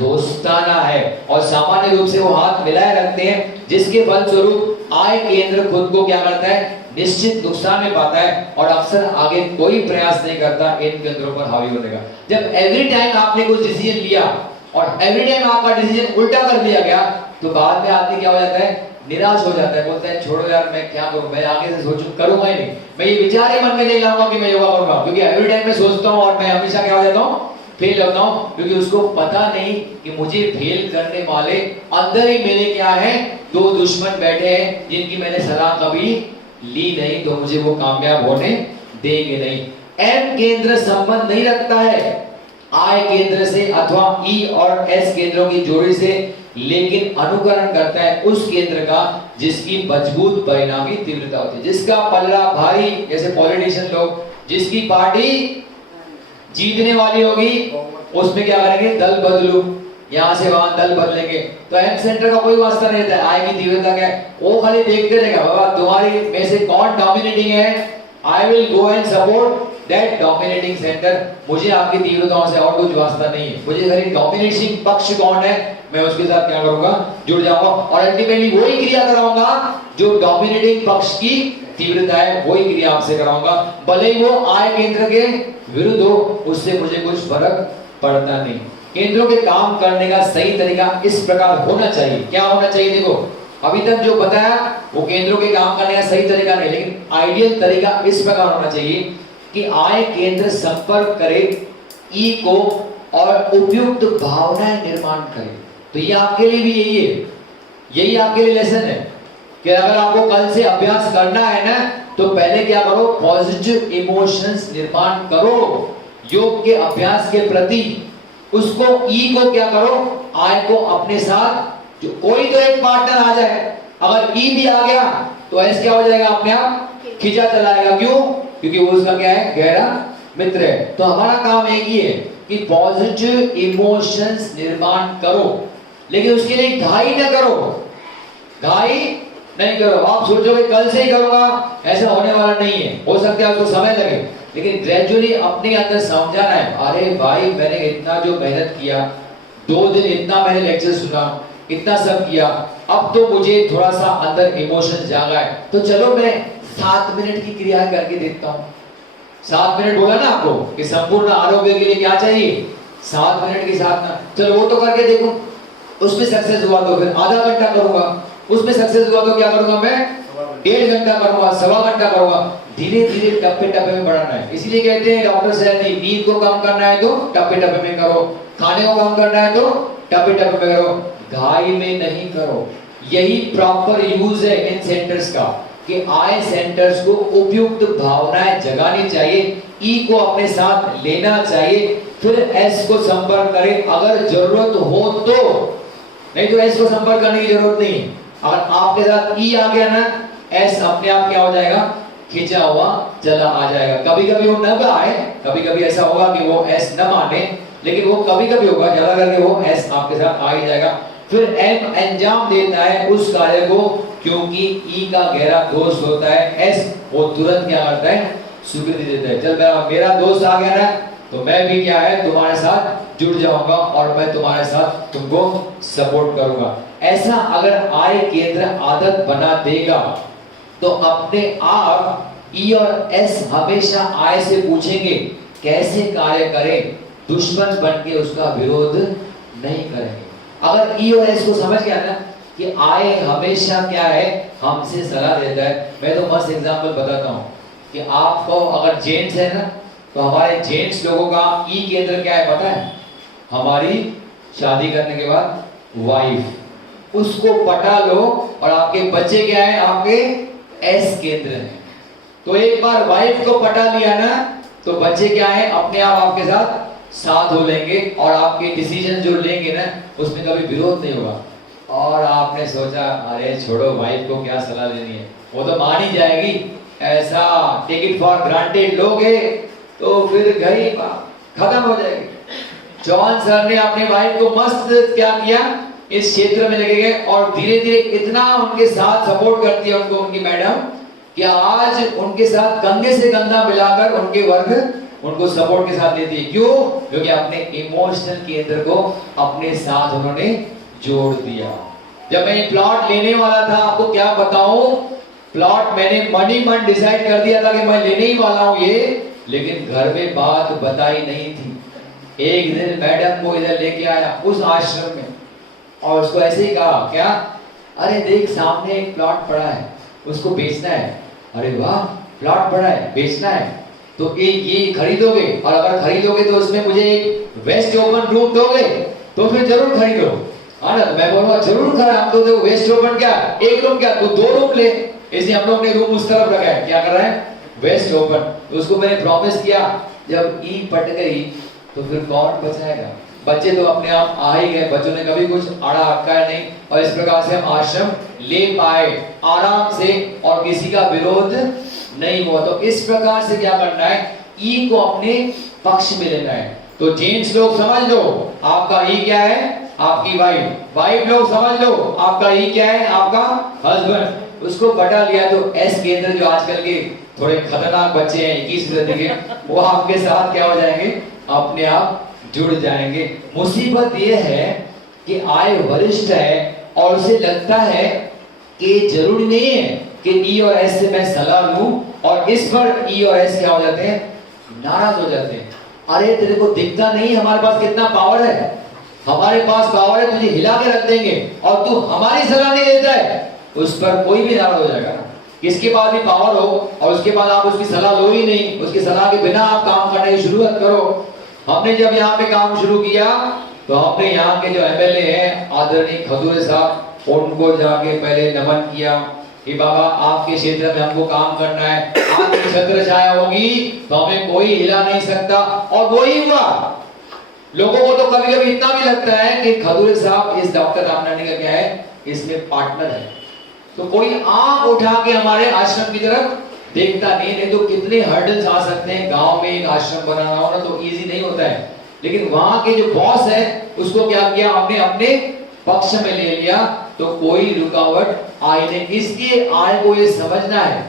दोस्ताना है, और सामान्य रूप से वो हाथ मिलाए रखते हैं, जिसके फलस्वरूप आय केंद्र खुद को क्या करता है, निश्चित नुकसान में पाता है, और अक्सर आगे कोई प्रयास नहीं करता इन केंद्रों पर हावी होने का। जब एवरी टाइम आपने कुछ डिसीजन लिया और एवरी टाइम आपका डिसीजन उल्टा कर दिया गया, तो बाद में आदमी क्या हो जाता है, निराश हो जाता है, बोलता है छोड़ो यार मैं क्या करूं, मैं आगे से सोचूं करूंगा ही नहीं, मैं ये विचार ही मन में नहीं लाऊंगा कि मैं योगा करूंगा, क्योंकि एवरी टाइम मैं सोचता हूं और मैं हमेशा क्या हो जाता हूं, फेल होता हूं, क्योंकि उसको पता नहीं कि मुझे फेल करने वाले अंदर ही मेरे क्या है, 2 दुश्मन बैठे हैं जिनकी मैंने सलाह कभी ली नहीं, तो मुझे वो कामयाब होने देंगे नहीं। एम केंद्र संबंध नहीं रखता है आय केंद्र से अथवा ई और एस केंद्रों की जोड़ी से, लेकिन अनुकरण करता है उस केंद्र का जिसकी मजबूत परिणामी तीव्रता होती है, जिसका पलड़ा भारी, जैसे पॉलिटिशियन लोग, जिसकी पार्टी जीतने वाली होगी उसमें क्या करेंगे, दल बदलू, यहां से वहां दल बदलेंगे। तो एम सेंटर का कोई वास्ता नहीं रहता है आय की तीव्रता क्या है, वो खाली देखते रहेगा, बाबा तुम्हारी में से कौन डोमिनेटिंग है, I will go and support that dominating centre. मुझे आपकी तीव्रताओं से और कुछ वास्ता नहीं है, मुझे खाली डोमिनेटिंग पक्ष कौन है, मैं उसके साथ क्या करूंगा, जुड़ जाऊंगा, और अल्टीमेटली वही क्रिया कराऊंगा जो डोमिनेटिंग पक्ष की तीव्रता है, वही क्रिया आपसे कराऊंगा, भले ही वो आय केंद्र के विरुद्ध हो, उससे मुझे कुछ फर्क पड़ता नहीं। केंद्रों के काम करने का सही तरीका इस प्रकार होना चाहिए। क्या होना चाहिए, देखो अभी तक जो बताया वो केंद्रों के काम करने का सही तरीका नहीं, लेकिन आइडियल तरीका इस प्रकार होना चाहिए कि आय केंद्र संपर्क करे ई को और उपयुक्त भावनाएं निर्माण करे। तो ये आपके लिए भी यही है, यही आपके लिए लेसन है कि अगर आपको कल से अभ्यास करना है ना, तो पहले क्या करो, पॉजिटिव इमोशंस निर्माण करो योग के अभ्यास के प्रति। उसको ई को क्या करो, आय को अपने साथ, जो कोई तो एक पार्टनर आ जाए, अगर ई भी आ गया तो एस क्या हो जाएगा, अपने आप खींचा चलाएगा। क्यों, क्योंकि वो उसका क्या है, गहरा मित्र है। तो हमारा काम एक ही है कि पॉजिटिव इमोशंस निर्माण करो, लेकिन उसके लिए घाई ना करो, घाई नहीं करो। आप सोचोगे कल से ही करूंगा, ऐसा होने वाला नहीं है, हो सकता है उसको समय लगे, लेकिन ग्रेजुअली अपने अंदर समझाना है, अरे भाई मैंने इतना जो मेहनत किया, 2 दिन इतना मैंने लेक्चर सुना, इतना सब किया, अब तो मुझे थोड़ा सा अंदर इमोशन जागा है, तो चलो मैं 7 मिनट की क्रिया करके देखता हूँ। 7 मिनट बोला ना आपको कि संपूर्ण आरोग्य के लिए क्या चाहिए, 7 मिनट की साधना। चलो वो तो करके देखो, उसमें सक्सेस हुआ तो फिर आधा घंटा करूंगा, उसमें सक्सेस हुआ तो क्या करूंगा मैं 1.5 घंटा करूंगा, 1.25 घंटा करूंगा। धीरे धीरे टप्पे टप्पे में बढ़ाना है। इसीलिए कहते हैं डॉक्टर सैनी, नींद को कम करना है तो टप्पे टप्पे में करो, खाने को कम करना है तो टप्पे टप्पे में करो, घाई में नहीं करो। यही प्रॉपर यूज है इन सेंटर्स का कि आई सेंटर्स को उपयुक्त भावनाएं जगानी चाहिए, ई को अपने साथ लेना चाहिए, फिर एस को संपर्क करें अगर जरूरत हो तो, नहीं तो एस को संपर्क करने की जरूरत नहीं है। अगर आपके साथ ई आ गया ना, एस अपने आप क्या हो जाएगा, खींचा हुआ चला आ जाएगा। कभी कभी वो न आए, कभी कभी ऐसा होगा कि वो एस न माने, लेकिन वो कभी कभी होगा ज्यादा करके वो एस आपके साथ आ ही जाएगा। फिर एम अंजाम देता है उस कार्य को, क्योंकि ई का गहरा दोस्त होता है, एस वो तुरंत क्या करता है, स्वीकृति देता है। चल मेरा दोस्त आ गया ना, तो मैं भी क्या है तुम्हारे साथ जुड़ जाऊंगा और मैं तुम्हारे साथ तुमको सपोर्ट करूंगा। ऐसा अगर आय केंद्र आदत बना देगा तो अपने आप ई और एस हमेशा आय से पूछेंगे कैसे कार्य करें, दुश्मन बन के उसका विरोध नहीं करेंगे। अगर ई और एस को समझ गया ना कि आय हमेशा क्या है, हमसे सलाह देता है। मैं तो मस्त एग्जांपल बताता हूँ कि आपको अगर जेंट्स है ना, तो हमारे जेंट्स लोगों का ई केंद्र क्या है पता है, हमारी शादी करने के बाद वाइफ, उसको पटा लो और आपके बच्चे क्या है, आपके एस केंद्र है। तो एक बार वाइफ को पटा लिया ना, तो बच्चे क्या है, अपने आप आपके साथ हो लेंगे और आपके डिसीजन जो लेंगे ना, उसमें कभी विरोध नहीं होगा। और आपने सोचा अरे छोड़ो वाइफ को क्या सलाह देनी है, वो तो मान ही जाएगी, ऐसा टेक इट फॉर ग्रांटेड लोगे तो फिर घर ही खत्म हो जाएगी। जॉन सर ने अपने वाइफ को मस्त क्या किया, इस क्षेत्र में लेके गए और धीरे धीरे इतना उनके साथ सपोर्ट करती है उनको उनकी मैडम कि आज उनके साथ कंधे से कंधा मिलाकर उनके वर्ग उनको सपोर्ट के साथ देती है। क्यों? क्योंकि अपने इमोशनल केंद्र को अपने साथ उन्होंने जोड़ दिया। जब मैं प्लॉट लेने वाला था, आपको क्या बताऊं, प्लॉट मैंने मन डिसाइड कर दिया था कि मैं लेने ही वाला हूं ये, लेकिन घर में बात बताई नहीं थी। एक दिन मैडम को इधर लेके आया उस आश्रम में और उसको ऐसे ही कहा, क्या, अरे देख सामने एक प्लॉट पड़ा है, उसको बेचना है। अरे वाह, प्लॉट पड़ा है, बेचना है, तो ये खरीदोगे? और अगर खरीदोगे तो उसमें मुझे एक वेस्ट ओपन रूम दोगे? तो फिर जरूर खरीदो। हाँ ना, तो मैं बोलूँगा जरूर खरीद। हम तो देखो वेस्ट ओपन क्या, एक रूम क्या, तो 2 रूम ले। इसलिए हम लोग ने रूम उस तरफ रखा है, क्या कर रहा है, वेस्ट ओपन। तो उसको मैंने प्रॉमिस किया, जब ई पट गई तो फिर कौन बचाएगा? बच्चे तो अपने आप आ ही गए, बच्चों ने कभी कुछ आड़ा अटकाया नहीं, और इस प्रकार से हम आश्रम ले पाए आराम से और किसी का विरोध नहीं हुआ। तो इस प्रकार से क्या करना है, ई को अपने पक्ष में लेना है। तो जेंट्स लोग समझ लो, आपका ई क्या है, आपकी वाइफ। वाइफ लोग समझ लो, आपका ई क्या है, आपका हस्बैंड। उसको पटा लिया तो एस केंद्र जो आजकल के थोड़े खतरनाक बच्चे हैं 21 सदी के, वो आपके साथ क्या हो जाएंगे, अपने आप जुड़ जाएंगे। मुसीबत ये है कि आय वरिष्ठ है और उसे लगता है कि जरूरी नहीं है कि ई और एस से मैं सलाह लूं, और इस पर ई और एस क्या हो जाते हैं, नाराज हो जाते हैं। अरे तेरे को दिखता नहीं हमारे पास कितना पावर है, हमारे पास पावर है, तुझे हिला के रख देंगे और तू हमारी सलाह नहीं देता है। उस पर कोई भी नाराज हो जाएगा। किसके पास भी पावर हो और उसके बाद आप उसकी सलाह लो ही नहीं, उसकी सलाह के बिना आप काम करने की शुरुआत करो। हमने जब यहाँ पे काम शुरू किया तो हमने यहाँ के जो एमएलए हैं आदरणीय खदूरे साहब, उनको जाके पहले नमन किया कि बाबा आपके क्षेत्र में हमको काम करना है, आपकी छत्र छाया होगी तो हमें कोई हिला नहीं सकता। और वो ही हुआ। लोगों को तो कभी कभी इतना भी लगता है कि खदूरे साहब इस डॉक्टर रामनानी का क्या है, इसमें पार्टनर है, तो कोई आंख उठा के हमारे आश्रम की तरफ देखता नहीं तो कितने हर्डल्स आ सकते हैं। गांव में एक आश्रम बनाना हो ना तो इजी नहीं होता है, लेकिन वहां के जो बॉस है उसको क्या किया, हमने अपने पक्ष में ले लिया, तो कोई रुकावट आई नहीं। इसलिए आय को ये समझना है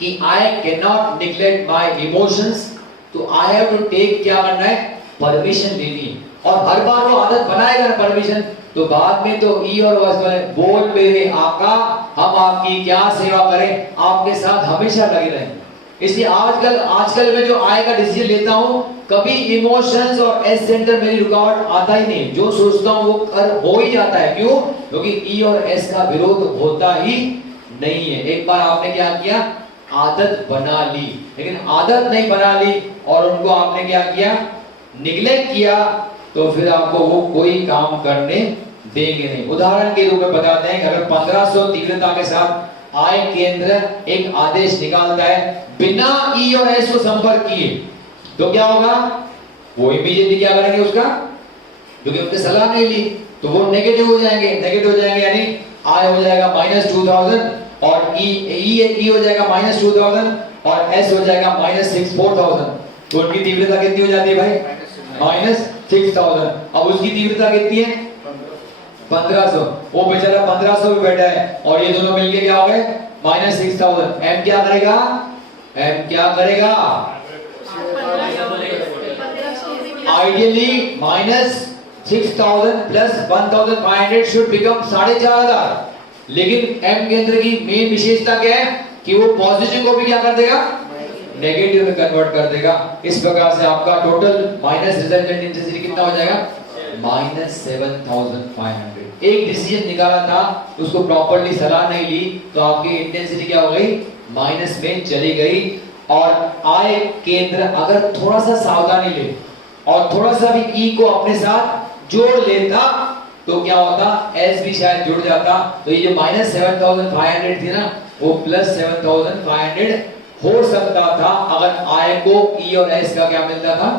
कि I can not neglect my emotions, तो आई हैव टू टेक, क्या करना है, परमिशन लेनी है। और हर बार वो आदत बनाएगा ना परमिशन, तो बाद में तो ई और वस बने, बोल मेरे आका हम आपकी क्या सेवा करें, आपके साथ हमेशा लगे रहेंगे। इसलिए आजकल मैं जो आय का डिसीजन लेता हूं, कभी इमोशंस और एस सेंटर मेरी रुकावट आता ही नहीं। जो सोचता हूं वो कर हो ही जाता है। क्यों? क्योंकि ई और एस का विरोध होता ही नहीं है। एक बार आपने क्या किया, आदत बना ली, लेकिन आदत नहीं बना ली और उनको आपने क्या किया, निग्लेक्ट किया, तो फिर आपको वो कोई काम करने देंगे नहीं। उदाहरण के रूप में बताते हैं कि अगर 1500 तीव्रता के साथ आय केंद्र एक आदेश निकालता है बिना ई और एस को संपर्क किए, तो क्या होगा? वो इमीडिएटली क्या करेंगे उसका, क्योंकि उनके सलाह नहीं ली, तो वो नेगेटिव हो जाएंगे। नेगेटिव हो जाएंगे यानी आय हो जाएगा -2000 और ई हो जाएगा -2000 और एस हो जाएगा -4000। तो उनकी तीव्रता कितनी हो जाती है भाई? -6000। अब उसकी तीव्रता कितनी है? 1500। वो बेचारा 1500 पे बैठा है और ये दोनों मिलके क्या हो गए? -6000। एम क्या करेगा? एम क्या करेगा? Ideally -6000 plus 1500 should become 4500। लेकिन एम केंद्र की मेन विशेषता क्या है कि वो पॉजिटिव को भी क्या कर देगा, नेगेटिव में कन्वर्ट कर देगा। इस प्रकार से आपका टोटल माइनस रिजल्टेंट इंटेंसिटी कितना हो जाएगा? -7500। एक डिसीजन निकाला था, उसको प्रॉपर्ली सलाह नहीं ली, तो आपकी इंटेंसिटी क्या हो गई? माइनस में चली गई। और आय केंद्र अगर थोड़ा सा सावधानी ले और थोड़ा सा भी ई को अपने साथ जोड़ लेता तो क्या होता? एस भी शायद जुड़ जाता। तो ये जो -7500 थी ना, वो +7500 हो सकता था अगर आय को ई और एस का क्या मिलता था?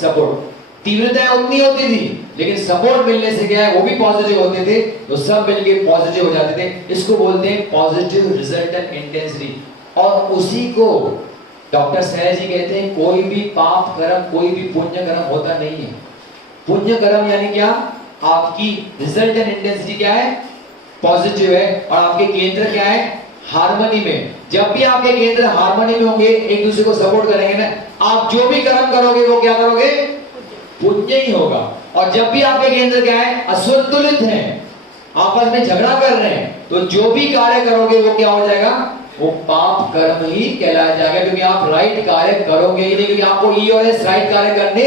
सपोर्ट। तीव्रता उतनी होती थी, लेकिन सपोर्ट मिलने से क्या है, वो भी पॉजिटिव होते थे, तो सब मिलके पॉजिटिव हो जाते थे। इसको बोलते हैं पॉजिटिव रिजल्टेंट इंटेंसिटी। और उसी को डॉक्टर सहज जी कहते हैं कोई भी पाप कर्म, कोई भी पुण्य कर्म होता नहीं है। पुण्य कर्म यानी क्या? आपकी रिजल्टेंट इंटेंसिटी क्या है? पॉजिटिव है और आपके केंद्र क्या है? हार्मनी में। जब भी आपके केंद्र हार्मनी में होंगे, एक दूसरे को सपोर्ट करेंगे ना, आप जो भी कर्म करोगे वो क्या करोगे? पुण्य ही होगा। और जब भी आपके केंद्र क्या है? असंतुलित हैं, आपस में झगड़ा कर रहे हैं, तो जो भी कार्य करोगे वो क्या हो जाएगा? वो पाप कर्म ही कहलाया जाएगा। क्योंकि आप राइट कार्य करोगे ही नहीं, क्योंकि आपको ई और एस राइट कार्य करने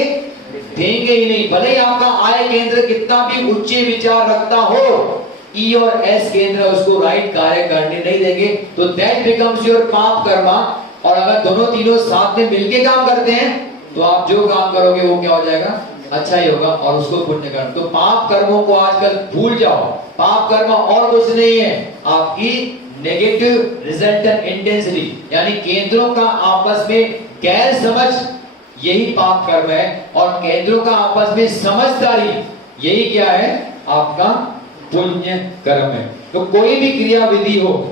देंगे ही नहीं। भले ही आपका आय केंद्र कितना भी उच्च विचार रखता हो, ई और एस केंद्र उसको राइट कार्य करने नहीं देंगे। तो दैट बिकम्स योर पाप कर्मा। और अगर दोनों तीनों साथ में मिलके काम करते हैं तो आप जो काम करोगे वो क्या हो जाएगा? अच्छा ही होगा और उसको पुण्य कर्म। तो पाप कर्मों को आजकल भूल जाओ। पाप कर्म और कुछ नहीं है, आपकी नेगेटिव रिजल्टेंट इंटेंसिटी यानी केंद्रों का आपस में गैर समझ, यही पाप कर्म है। और केंद्रों का आपस में समझदारी, यही क्या है? आपका पुण्य कर्म है। तो कोई भी क्रिया विधि हो,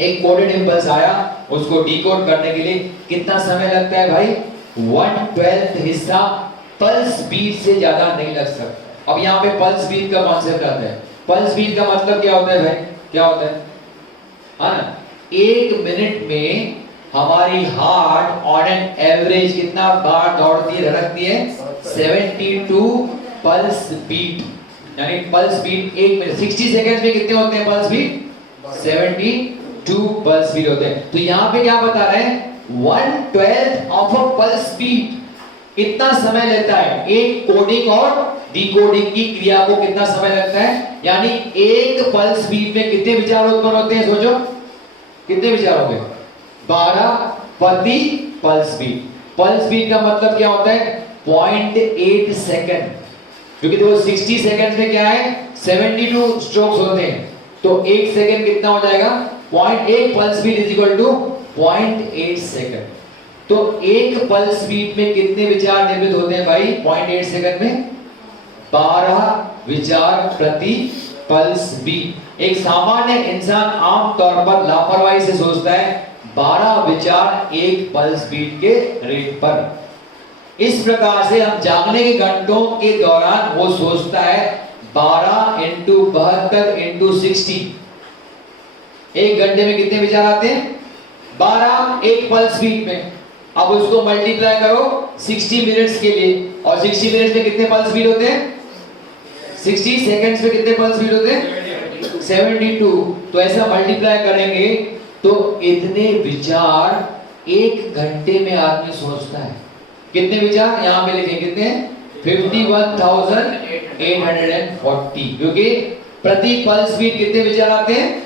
एक कोडेड इंपल्स आया, उसको डिकोड करने के लिए कितना समय लगता है भाई? 1/12 हिस्सा पल्स बीट से ज्यादा नहीं लग सकता। अब यहाँ पे पल्स बीट का कॉन्सेप्ट आता है। पल्स बीट का मतलब क्या होता है भाई? क्या होता है? हाँ ना, 1 मिनट में हमारी हार्ट ऑन एन एवरेज कितना बार दौड़ती है, धड़कती है? 72 पल्स बीट। यानी पल्स बीट 1 मिनट 60 सेकंड्स में कितने होते हैं पल्स बीट? 72 पल्स बीट होते हैं। तो यहाँ पे क्या बता रहे हैं? 1/12 ऑफ अ पल्स बीट इतना समय लेता है। एक कोडिंग और डिकोडिंग की क्रिया को कितना समय लगता है? यानी एक पल्स बीट में कितने विचार उत्पन्न होते हैं? सोचो कितने विचार होंगे? 12 प्रति पल्स बीट। पल्स बीट का मतलब क्या होता है? 0.8 सेकंड। क्योंकि देखो 60 सेकंड में क्या है? 72 स्ट्रोक्स होते हैं, तो 1 सेकंड कितना हो जाएगा? 0.8 pulse beat is equal to 0.8 second. तो एक पल्स बीट में कितने विचार निर्मित होते हैं भाई? 0.8 सेकंड में 12 विचार प्रति पल्स बीट। एक सामान्य इंसान आमतौर पर लापरवाही से सोचता है 12 विचार एक पल्स बीट के रेट पर। इस प्रकार से हम जागने के घंटों के दौरान वो सोचता है 12 × 72 × 60। एक घंटे में कितने विचार आते हैं? 12 एक पल्स बीट में। अब उसको मल्टीप्लाई करो 60 मिनट्स के लिए, और 60 मिनट्स में कितने पल्स बीट होते हैं? 60 सेकंड्स में कितने पल्स बीट होते हैं? 72। तो ऐसा मल्टीप्लाई करेंगे तो इतने विचार 1 घंटे में आदमी सोचता है। कितने विचार यहां पे लिखे, कितने? 51,840, क्योंकि प्रति पल्स बीट कितने विचार आते हैं?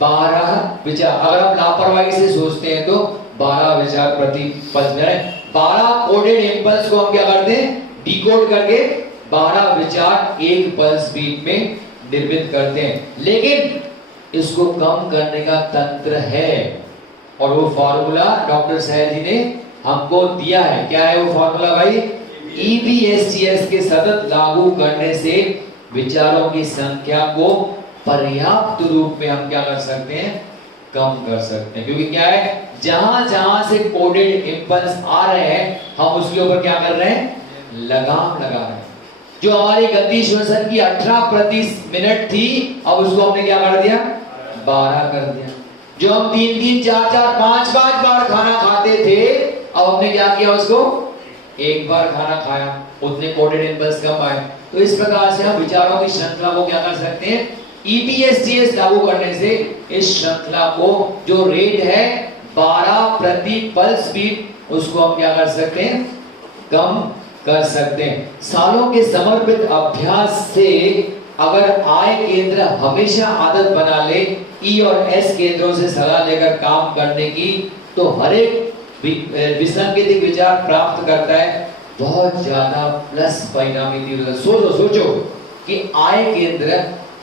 12 विचार। अगर आप लापरवाही से सोचते हैं तो 12 विचार प्रति पल्स में। 12 कोडेड इंपल्स को हम क्या करते हैं? डिकोड करके 12 विचार एक पल्स बीट में निर्मित करते हैं। लेकिन इसको कम करने का तंत्र है और वो फॉर्मूला डॉक्टर सहल जी ने हमको दिया है। क्या है वो फॉर्मूला भाई? EBSTS के सतत लागू करने से विचारों की संख्या को पर्याप्त रूप में हम क्या कर सकते हैं? कम कर सकते हैं। क्योंकि क्या है, जहां जहां से कोडेड इंपल्स आ रहे हैं हम उसके ऊपर क्या कर रहे हैं? लगाम लगा रहे हैं। जो हमारी गति श्वसन की 18 प्रति मिनट थी, अब उसको हमने क्या कर दिया? 12 कर दिया। जो हम 3-3, 4-4, 5-5 बार खाना खाते थे, अब हमने क्या किया? उसको एक बार खाना खाया, उतने कोडेड इंपल्स कम आए। तो इस प्रकार से हम विचारों की श्रृंखला को क्या कर सकते हैं? EBSTS लागू करने से इस श्रृंखला को जो रेट है 12 प्रति पल्स बीट, उसको हम क्या कर सकते हैं? कम कर सकते हैं। सालों के समर्पित अभ्यास से अगर आय केंद्र हमेशा आदत बना ले E और S केंद्रों से सलाह लेकर काम करने की, तो हर एक विसंकेतिक विचार प्राप्त करता है बहुत ज्यादा प्लस परिणामी तीव्रता। सोचो कि आय केंद्र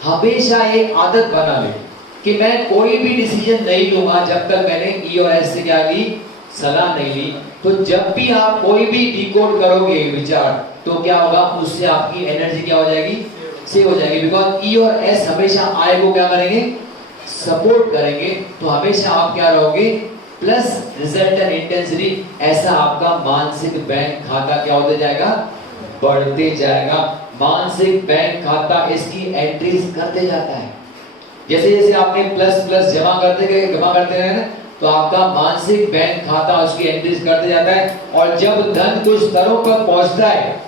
हमेशा एक आदत बना ले कि मैं कोई भी डिसीजन नहीं लूंगा जब तक मैंने E और S से क्या ली? सलाह नहीं ली। तो जब भी आप कोई भी डिकोड करोगे विचार, तो क्या होगा? उससे आपकी एनर्जी क्या हो जाएगी? सेव हो जाएगी। बिकॉज E और S हमेशा आय को क्या करेंगे? सपोर्ट करेंगे। तो हमेशा आप क्या रहोगे? Plus resultant intensity. ऐसा आपका मानसिक बैंक खाता क्या होते जाएगा? बढ़ते जाएगा। मानसिक बैंक खाता इसकी एंट्रीज करते जाता है। जैसे जैसे आपने प्लस प्लस जमा करते रहे ना, तो आपका मानसिक बैंक खाता उसकी एंट्रीज करते जाता है। और जब धन कुछ स्तरों पर पहुंचता है,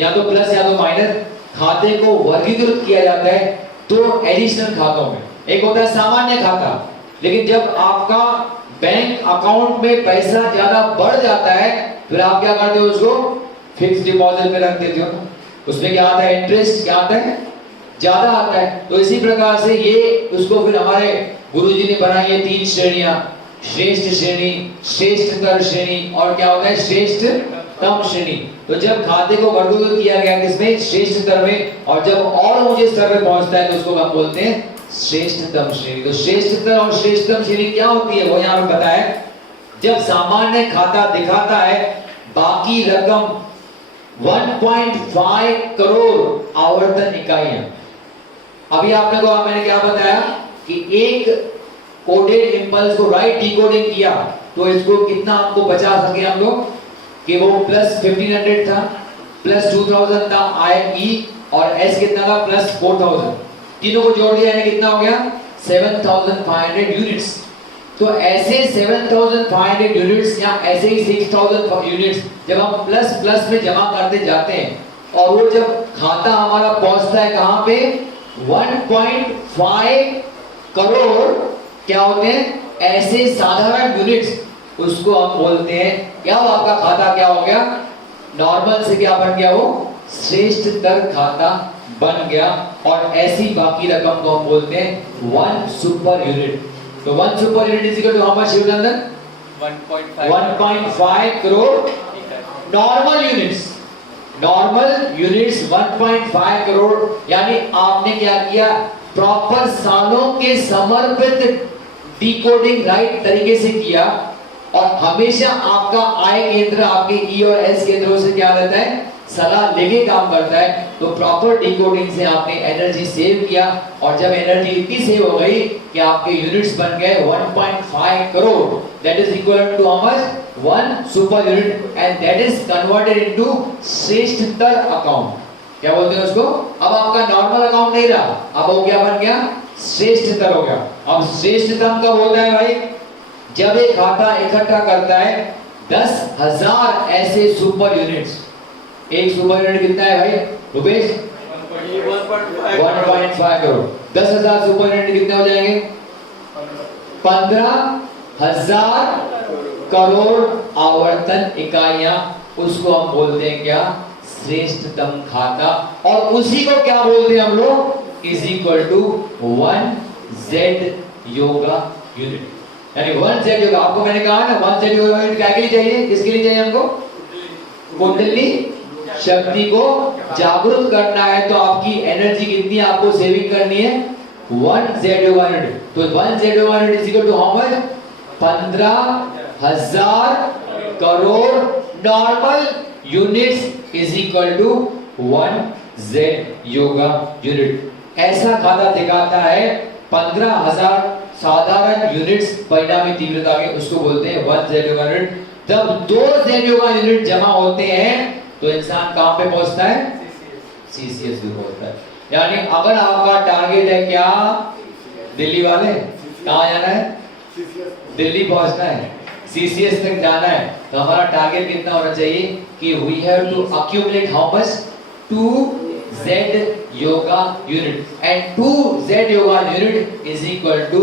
या तो प्लस या तो माइनस, खाते को वर्गीकृत किया जाता है तो एडिशनल खातों में। एक होता है सामान्य खाता, लेकिन जब आपका बैंक अकाउंट में पैसा ज्यादा बढ़ जाता है, फिर आप क्या करते हो? उसको फिक्स डिपॉजिट में रख देते हो। उसमें क्या आता है? इंटरेस्ट क्या आता है? ज्यादा आता है। तो इसी प्रकार से ये उसको फिर हमारे गुरुजी ने बनाई है 3 श्रेणियां: श्रेष्ठ श्रेणी, श्रेष्ठतर श्रेणी और क्या होता है? श्रेष्ठतम श्रेणी। तो जब खाते को वर्गीकृत किया गया किसमें? श्रेष्ठतर में। और जब और ऊंचे स्तर पे पहुंचता है तो उसको हम बोलते हैं श्रेष्ठतम श्रेणी। तो श्रेष्ठतर और श्रेष्ठतम श्रेणी क्या होती है वो यहाँ पे बताया। जब सामान्य खाता दिखाता है बाकी रकम 1.5 करोड़ आवर्तन इकाइयां। अभी आपने को मैंने क्या बताया कि एक कोडेड इंपल्स को राइट डिकोडिंग किया तो इसको कितना आपको बचा सके हम लोग? कि वो प्लस 1500 था, प्लस 2000 था IE, और S कितना था? प्लस 4000। तीनों को जोड़ दिया यानी कितना हो गया? 7500 यूनिट्स। तो ऐसे 7500 यूनिट्स या ऐसे ही 6000 यूनिट्स जब हम प्लस प्लस में जमा करते जाते हैं, और वो जब खाता हमारा पहुंचता है कहां पे? 1.5 करोड़ क्या होते हैं? ऐसे साधारण यूनिट्स, उसको हम बोलते हैं क्या? वो आपका खाता क्या हो गया? नॉर्मल से क्या बन गया? वो श्रेष्ठतर खाता बन गया। और ऐसी बाकी रकम को हम बोलते हैं 1 सुपर यूनिट। तो 1 super unit is equal to how much Shivnandan? 1.5 crore normal units. Normal units 1.5 crore. यानी आपने क्या किया? प्रॉपर सालों के समर्पित डिकोडिंग राइट तरीके से किया, और हमेशा आपका आय केंद्र आपके E और S केंद्रों से क्या रहता है? सलाह लेके काम करता है। तो प्रॉपर डिकोडिंग से आपने एनर्जी सेव किया, और जब एनर्जी इतनी सेव हो गई कि आपके यूनिट्स बन गए 1.5 crore, that is equal to how much? 1 super unit, and that is converted into श्रेष्ठतर अकाउंट। क्या बोलते हैं उसको? अब आपका नॉर्मल अकाउंट नहीं रहा, अब वो क्या बन गया? श्रेष्ठतर हो गया। अब श्रेष्ठतम कब होता है भाई? जब एक खाता इकट्ठा करता है 10,000 ऐसे सुपर यूनिट्स। एक सुपर यूनिट कितना है भाई रुपेश? 1.5 करोड़। 10,000 सुपर यूनिट कितने हो जाएंगे? 15,000 करोड़ आवर्तन इकाइयां, उसको हम बोलते हैं क्या? श्रेष्ठतम खाता। और उसी को क्या बोलते हैं हम लोग? Is equal to 1Z yoga unit. यानी 1Z योगा, आपको मैंने कहा ना 1Z योगा यूनिट क्या के लिए चाहिए? किसके लिए चाहिए हमको? कुंडली शक्ति को जागरूक करना है। तो आपकी एनर्जी कितनी आपको सेविंग करनी है? 1Z yoga unit. तो 1Z yoga unit is equal to how much? 15,000 crore normal units is equal to 1Z yoga unit. ऐसा खाता दिखाता है 15,000 साधारण यूनिट्स परिणामी तीव्रता के, उसको बोलते हैं 1Z योगा यूनिट। जब 2Z योगा यूनिट जमा होते हैं तो इंसान कहां पे पहुंचता है? CCS भी पहुंचता है। यानी अगर आपका टारगेट है क्या? दिल्ली वाले कहां जाना है? दिल्ली पहुंचना है, CCS तक जाना है, तो हमारा टारगेट कितना होना चाहिए कि we have to accumulate how much? 2Z yoga unit. And 2Z yoga unit is equal to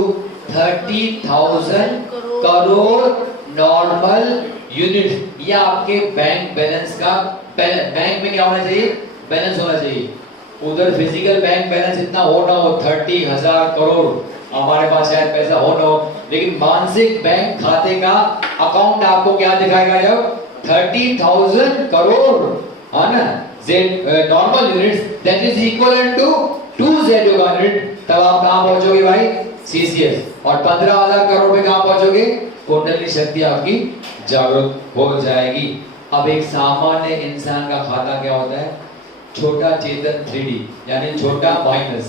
30,000 crore normal unit. या आपके बैंक बैलेंस का, बैंक में क्या होना चाहिए? बैलेंस होना चाहिए। उधर फिजिकल बैंक बैलेंस इतना हो ना हो 30,000 करोड़, हमारे पास शायद पैसा हो ना हो, लेकिन मानसिक बैंक खाते का अकाउंट आपको क्या दिखाएगा? जब 30,000 करोड़, है ना, normal units, that is equal to 2Z yoga unit, तब आप कहां पहुंचोगे भाई? CCS। और 15,000 करोड़ पे कहां पहुंचोगे? कुंडली शक्ति आपकी जागरूक हो जाएगी। अब एक सामान्य इंसान का खाता क्या होता है? छोटा चेतन 3D, यानी छोटा माइनस।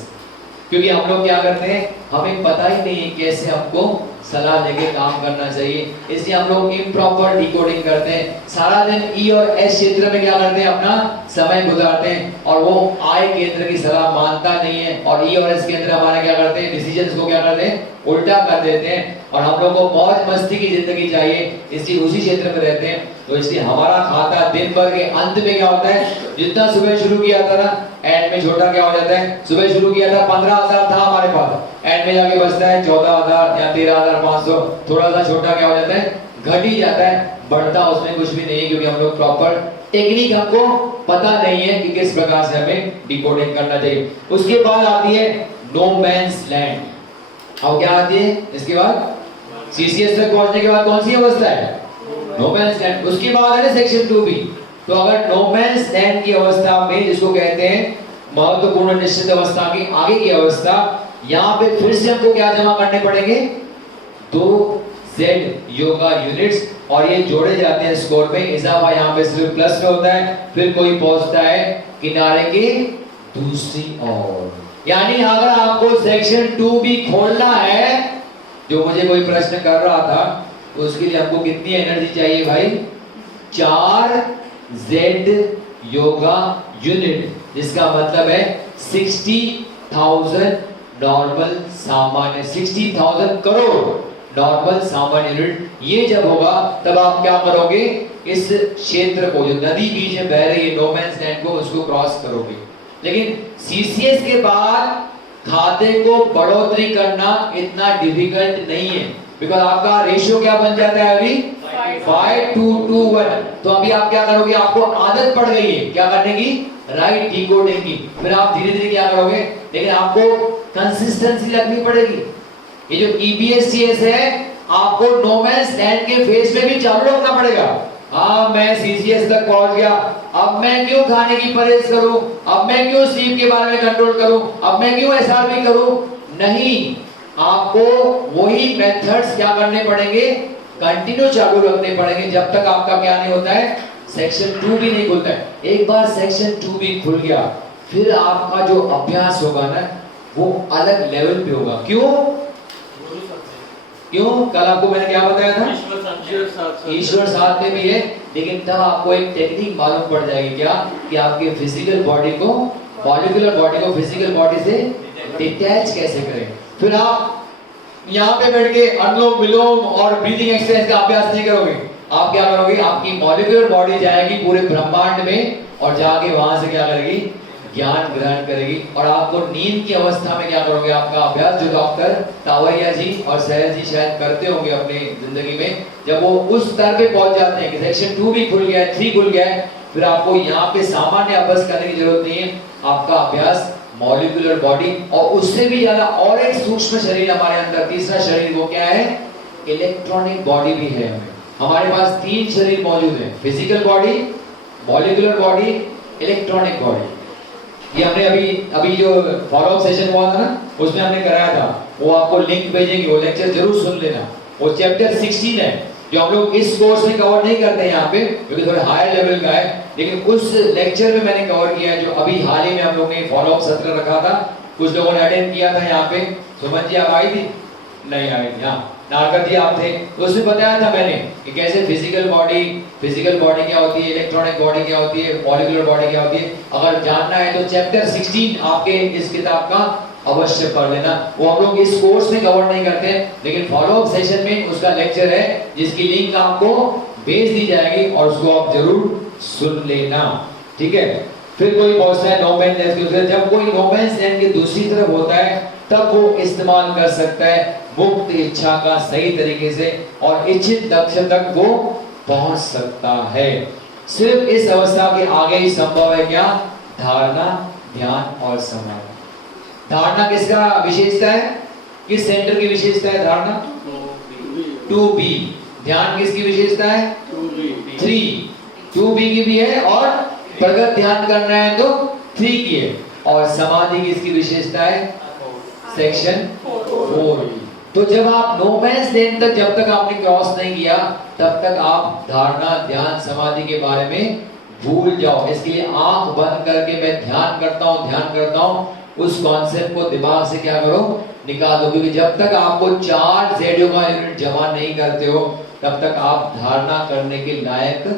क्योंकि हम लोग क्या करते हैं, हमें पता ही नहीं है कैसे हमको सलाह लेके काम करना चाहिए, इसलिए हम लोग इम्प्रॉपर डिकोडिंग करते हैं। सारा दिन E और S क्षेत्र में क्या करते हैं? अपना समय गुजारते हैं, और वो I केंद्र की सलाह मानता नहीं है, और E और S केंद्र हमारे क्या करते हैं? डिसीजंस को क्या करते हैं? उल्टा कर देते हैं। और हम लोग को मौज मस्ती की जिंदगी चाहिए, इसलिए उसी क्षेत्र में रहते हैं। तो इसलिए हमारा खाता दिन भर के अंत में क्या होता है? जितना सुबह शुरू किया था ना, एंड में छोटा क्या हो जाता है? सुबह शुरू किया था 15,000 था हमारे पास, एंड में जाके बचता है 14,000 या 13,500। थोड़ा सा छोटा क्या हो जाता है? घट ही जाता है, बढ़ता उसमें कुछ भी नहीं है, क्योंकि हम लोग प्रॉपर टेक्निक हमको पता नहीं है कि किस प्रकार से हमें डिकोडिंग करना चाहिए। उसके बाद आती है नो मैंस लैंड। अब क्या आती है इसके बाद? CCS तक पहुंचने के बाद कौन सी अवस्था है? No man's land. उसके बाद है सेक्शन 2B। तो अगर नो मैंस लैंड की अवस्था में, जिसको कहते हैं महत्वपूर्ण निश्चित अवस्था की आगे की अवस्था, यहाँ पे फिर से हमको क्या जमा करने पड़ेंगे? 2Z योगा यूनिट्स, और ये जोड़े जाते हैं स्कोर में। इजाफा यहाँ पे सिर्फ प्लस में होता है, फिर कोई पहुंचता है किनारे की दूसरी ओर। यानी अगर आपको सेक्शन 2B खोलना है, जो मुझे कोई प्रश्न कर रहा था, तो उसके लिए आपको कितनी एनर्जी चाहिए भाई? 4Z योगा यूनिट, जिसका मतलब है 60,000 नॉर्मल सामान्य, 60,000 करोड़ नॉर्मल सामान्य यूनिट। ये जब होगा तब आप क्या करोगे? इस क्षेत्र को, जो नदी बीच में बह रही है नो मैंस लैंड को, उसको क्रॉस करोगे। लेकिन CCS के बाद खाते को बढ़ोतरी करना इतना डिफिकल्ट नहीं है, बिकॉज आपका रेशियो क्या बन जाता है अभी? 5:2:1। तो अभी आप क्या करोगे? आपको आदत पड़ गई है क्या करने की? राइट डिकोडिंग की। फिर आप धीरे धीरे क्या करोगे? लेकिन आपको कंसिस्टेंसी लगनी पड़ेगी। ये जो EBS-CS है, आपको नो मैंस लैंड के फेस में भी चालू रखना पड़ेगा। हाँ, मैं CCS तक पहुंच गया, अब मैं क्यों खाने की परहेज करूं, अब मैं क्यों स्लीप के बारे में कंट्रोल करूं, अब मैं क्यों SRP करूं? नहीं, आपको वही मेथड्स क्या करने पड़ेंगे? कंटिन्यू चालू रखने पड़ेंगे, जब तक आपका क्या नहीं होता है? सेक्शन 2B नहीं खुलता है। एक बार सेक्शन 2B खुल गया, फिर आपका जो अभ्यास होगा ना, वो अलग लेवल पे होगा। क्यों? कल आपको मैंने क्या बताया था? ईश्वर साथ में भी है, लेकिन तब आपको एक टेक्निक मालूम पड़ जाएगी क्या? कि आपके फिजिकल बॉडी को, मॉलिक्यूलर बॉडी को फिजिकल बॉडी से डिटैच कैसे करें। फिर आप यहाँ पे बैठ के अनुलोम विलोम और ब्रीदिंग एक्सरसाइज का अभ्यास नहीं करोगे। आप क्या करोगे? आपकी मॉलिक्यूलर बॉडी जाएगी पूरे ब्रह्मांड में, और जाके वहां से क्या करेगी? ज्ञान ग्रहण करेगी और आपको नींद की अवस्था में क्या करोगे, आपका अभ्यास जो डॉक्टर तावरिया जी और सहज जी शायद करते होंगे अपने जिंदगी में, जब वो उस स्तर पे पहुंच जाते हैं कि सेक्शन 2 भी खुल गया है, 3 खुल गया है, फिर आपको यहाँ पे सामान्य अभ्यास करने की जरूरत नहीं है। आपका अभ्यास मॉलिक्यूलर बॉडी और उससे भी ज्यादा और एक सूक्ष्म शरीर हमारे अंदर, तीसरा शरीर, वो क्या है, इलेक्ट्रॉनिक बॉडी भी है। हमारे पास 3 शरीर मौजूद है, physical body, molecular body, electronic body. ये हमने अभी जो फॉलोअप सेशन हुआ था ना, उसमें हमने कराया था, वो आपको लिंक भेजेंगे, वो लेक्चर जरूर सुन लेना। वो चैप्टर 16 है जो हम लोग इस कोर्स में कवर नहीं करते यहाँ पे क्योंकि थोड़ा हायर लेवल का है, लेकिन उस लेक्चर में मैंने कवर किया है जो अभी हाल ही में हम लोग ने फॉलोअप सत्र रखा था, कुछ लोगों ने अटेंड किया था यहाँ पे। सुमन जी आप आई थी? नहीं आई थी, हाँ नारकर जी आप थे। तो उसमें बताया था मैंने कि कैसे फिजिकल बॉडी क्या होती है, इलेक्ट्रॉनिक बॉडी क्या होती है, मॉलिक्यूलर बॉडी क्या होती है। अगर जानना है तो चैप्टर 16 आपके इस किताब का अवश्य पढ़ लेना। वो हम लोग इस कोर्स में कवर नहीं करते, लेकिन फॉलोअप सेशन में उसका लेक्चर है जिसकी लिंक आपको भेज दी जाएगी और उसको आप जरूर सुन लेना, ठीक है। फिर कोई पहुंचता है नो मैन लैंड के, जब कोई नो मैन लैंड के दूसरी तरफ होता है तब वो इस्तेमाल कर सकता है मुक्त इच्छा का सही तरीके से और इच्छित लक्ष्य तक वो पहुंच सकता है। सिर्फ इस अवस्था के आगे ही संभव है क्या, धारणा, ध्यान और समाधि। धारणा किसका विशेषता है, किस सेंटर की विशेषता है धारणा? 2B। ध्यान किसकी विशेषता है? 2B की भी है और प्रगत ध्यान करना है तो 3 की है। और समाधि किसकी विशेषता है? सेक्शन 4। तो जब आप नो मैंस लैंड तक जब तक आपने क्रॉस नहीं किया तब तक आप धारणा, ध्यान, समाधि के बारे में भूल जाओ। इसके लिए आंख बंद करके मैं ध्यान करता हूं, उस कॉन्सेप्ट को दिमाग से क्या करो, निकाल दो। क्योंकि जब तक आपको 4 जेड का यूनिट जमा नहीं करते हो तब तक आप धारणा करने के लायक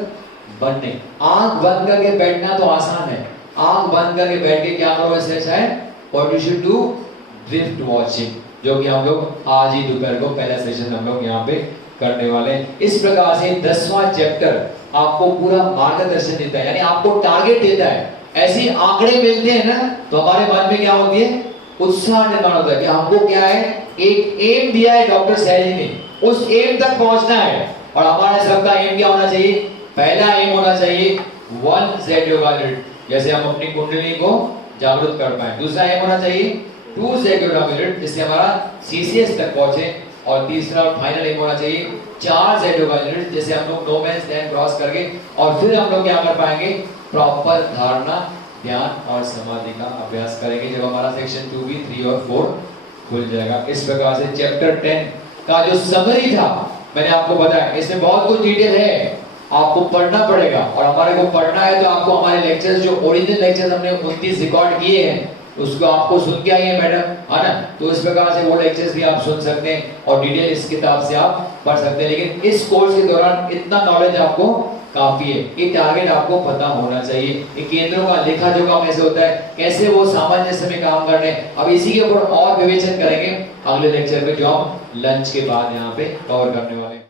बनने। आंख बंद करके बैठना तो आसान है, आंख बंद करके बैठ के क्या करो, ऐसे अच्छा है what you should do, drift watching, जो कि हम लोग आज ही दोपहर को पहला सेशन हम लोग यहाँ पे करने वाले हैं। इस प्रकार से 10वां चैप्टर आपको पूरा मार्गदर्शन देता है, यानी आपको टारगेट देता है। ऐसे आंकड़े मिलते हैं ना तो हमारे मन में क्या होती है, उत्साह निर्माण होता है कि हमको क्या है, एक एम दिया है डॉक्टर सहज ने, उस एम तक पहुंचना है। और हमारे सबका एम क्या होना चाहिए, पहला एम होना चाहिए 1 जेड योगा यूनिट, जैसे हम अपनी कुंडली को जागृत कर पाए। दूसरा एम होना चाहिए 2 जेड योगा यूनिट, जिससे हमारा सीसीएस तक पहुंचे। और तीसरा और फाइनल एम होना चाहिए 4 जेड योगा यूनिट, जैसे हम लोग नो मैंस लैंड क्रॉस करके और फिर हम लोग क्या कर पाएंगे, प्रॉपर धारणा, ध्यान और समाधि का अभ्यास करेंगे जब हमारा सेक्शन 2B, 3 और 4 खुल जाएगा। इस प्रकार से चैप्टर 10 का जो समरी था मैंने आपको बताया, इसमें बहुत कुछ डिटेल है, आपको पढ़ना पड़ेगा। और हमारे को पढ़ना है तो आपको हमारे लेक्चर्स, जो ओरिजिनल लेक्चर्स हमने 29 रिकॉर्ड किए हैं, उसको आपको सुन के आइए मैडम, है ना। तो इस प्रकार से वो लेक्चर्स भी आप सुन सकते हैं और डिटेल इस किताब से आप पढ़ सकते हैं। लेकिन इस कोर्स के दौरान इतना नॉलेज आपको काफी है। ये टारगेट आपको पता होना चाहिए, ये केंद्रों का लेखा जोखा कैसे होता है, कैसे वो सामंजस्य में काम करने। अब इसी के ऊपर और विवेचन करेंगे अगले लेक्चर में, जो हम लंच के बाद यहाँ पे कवर करने वाले हैं।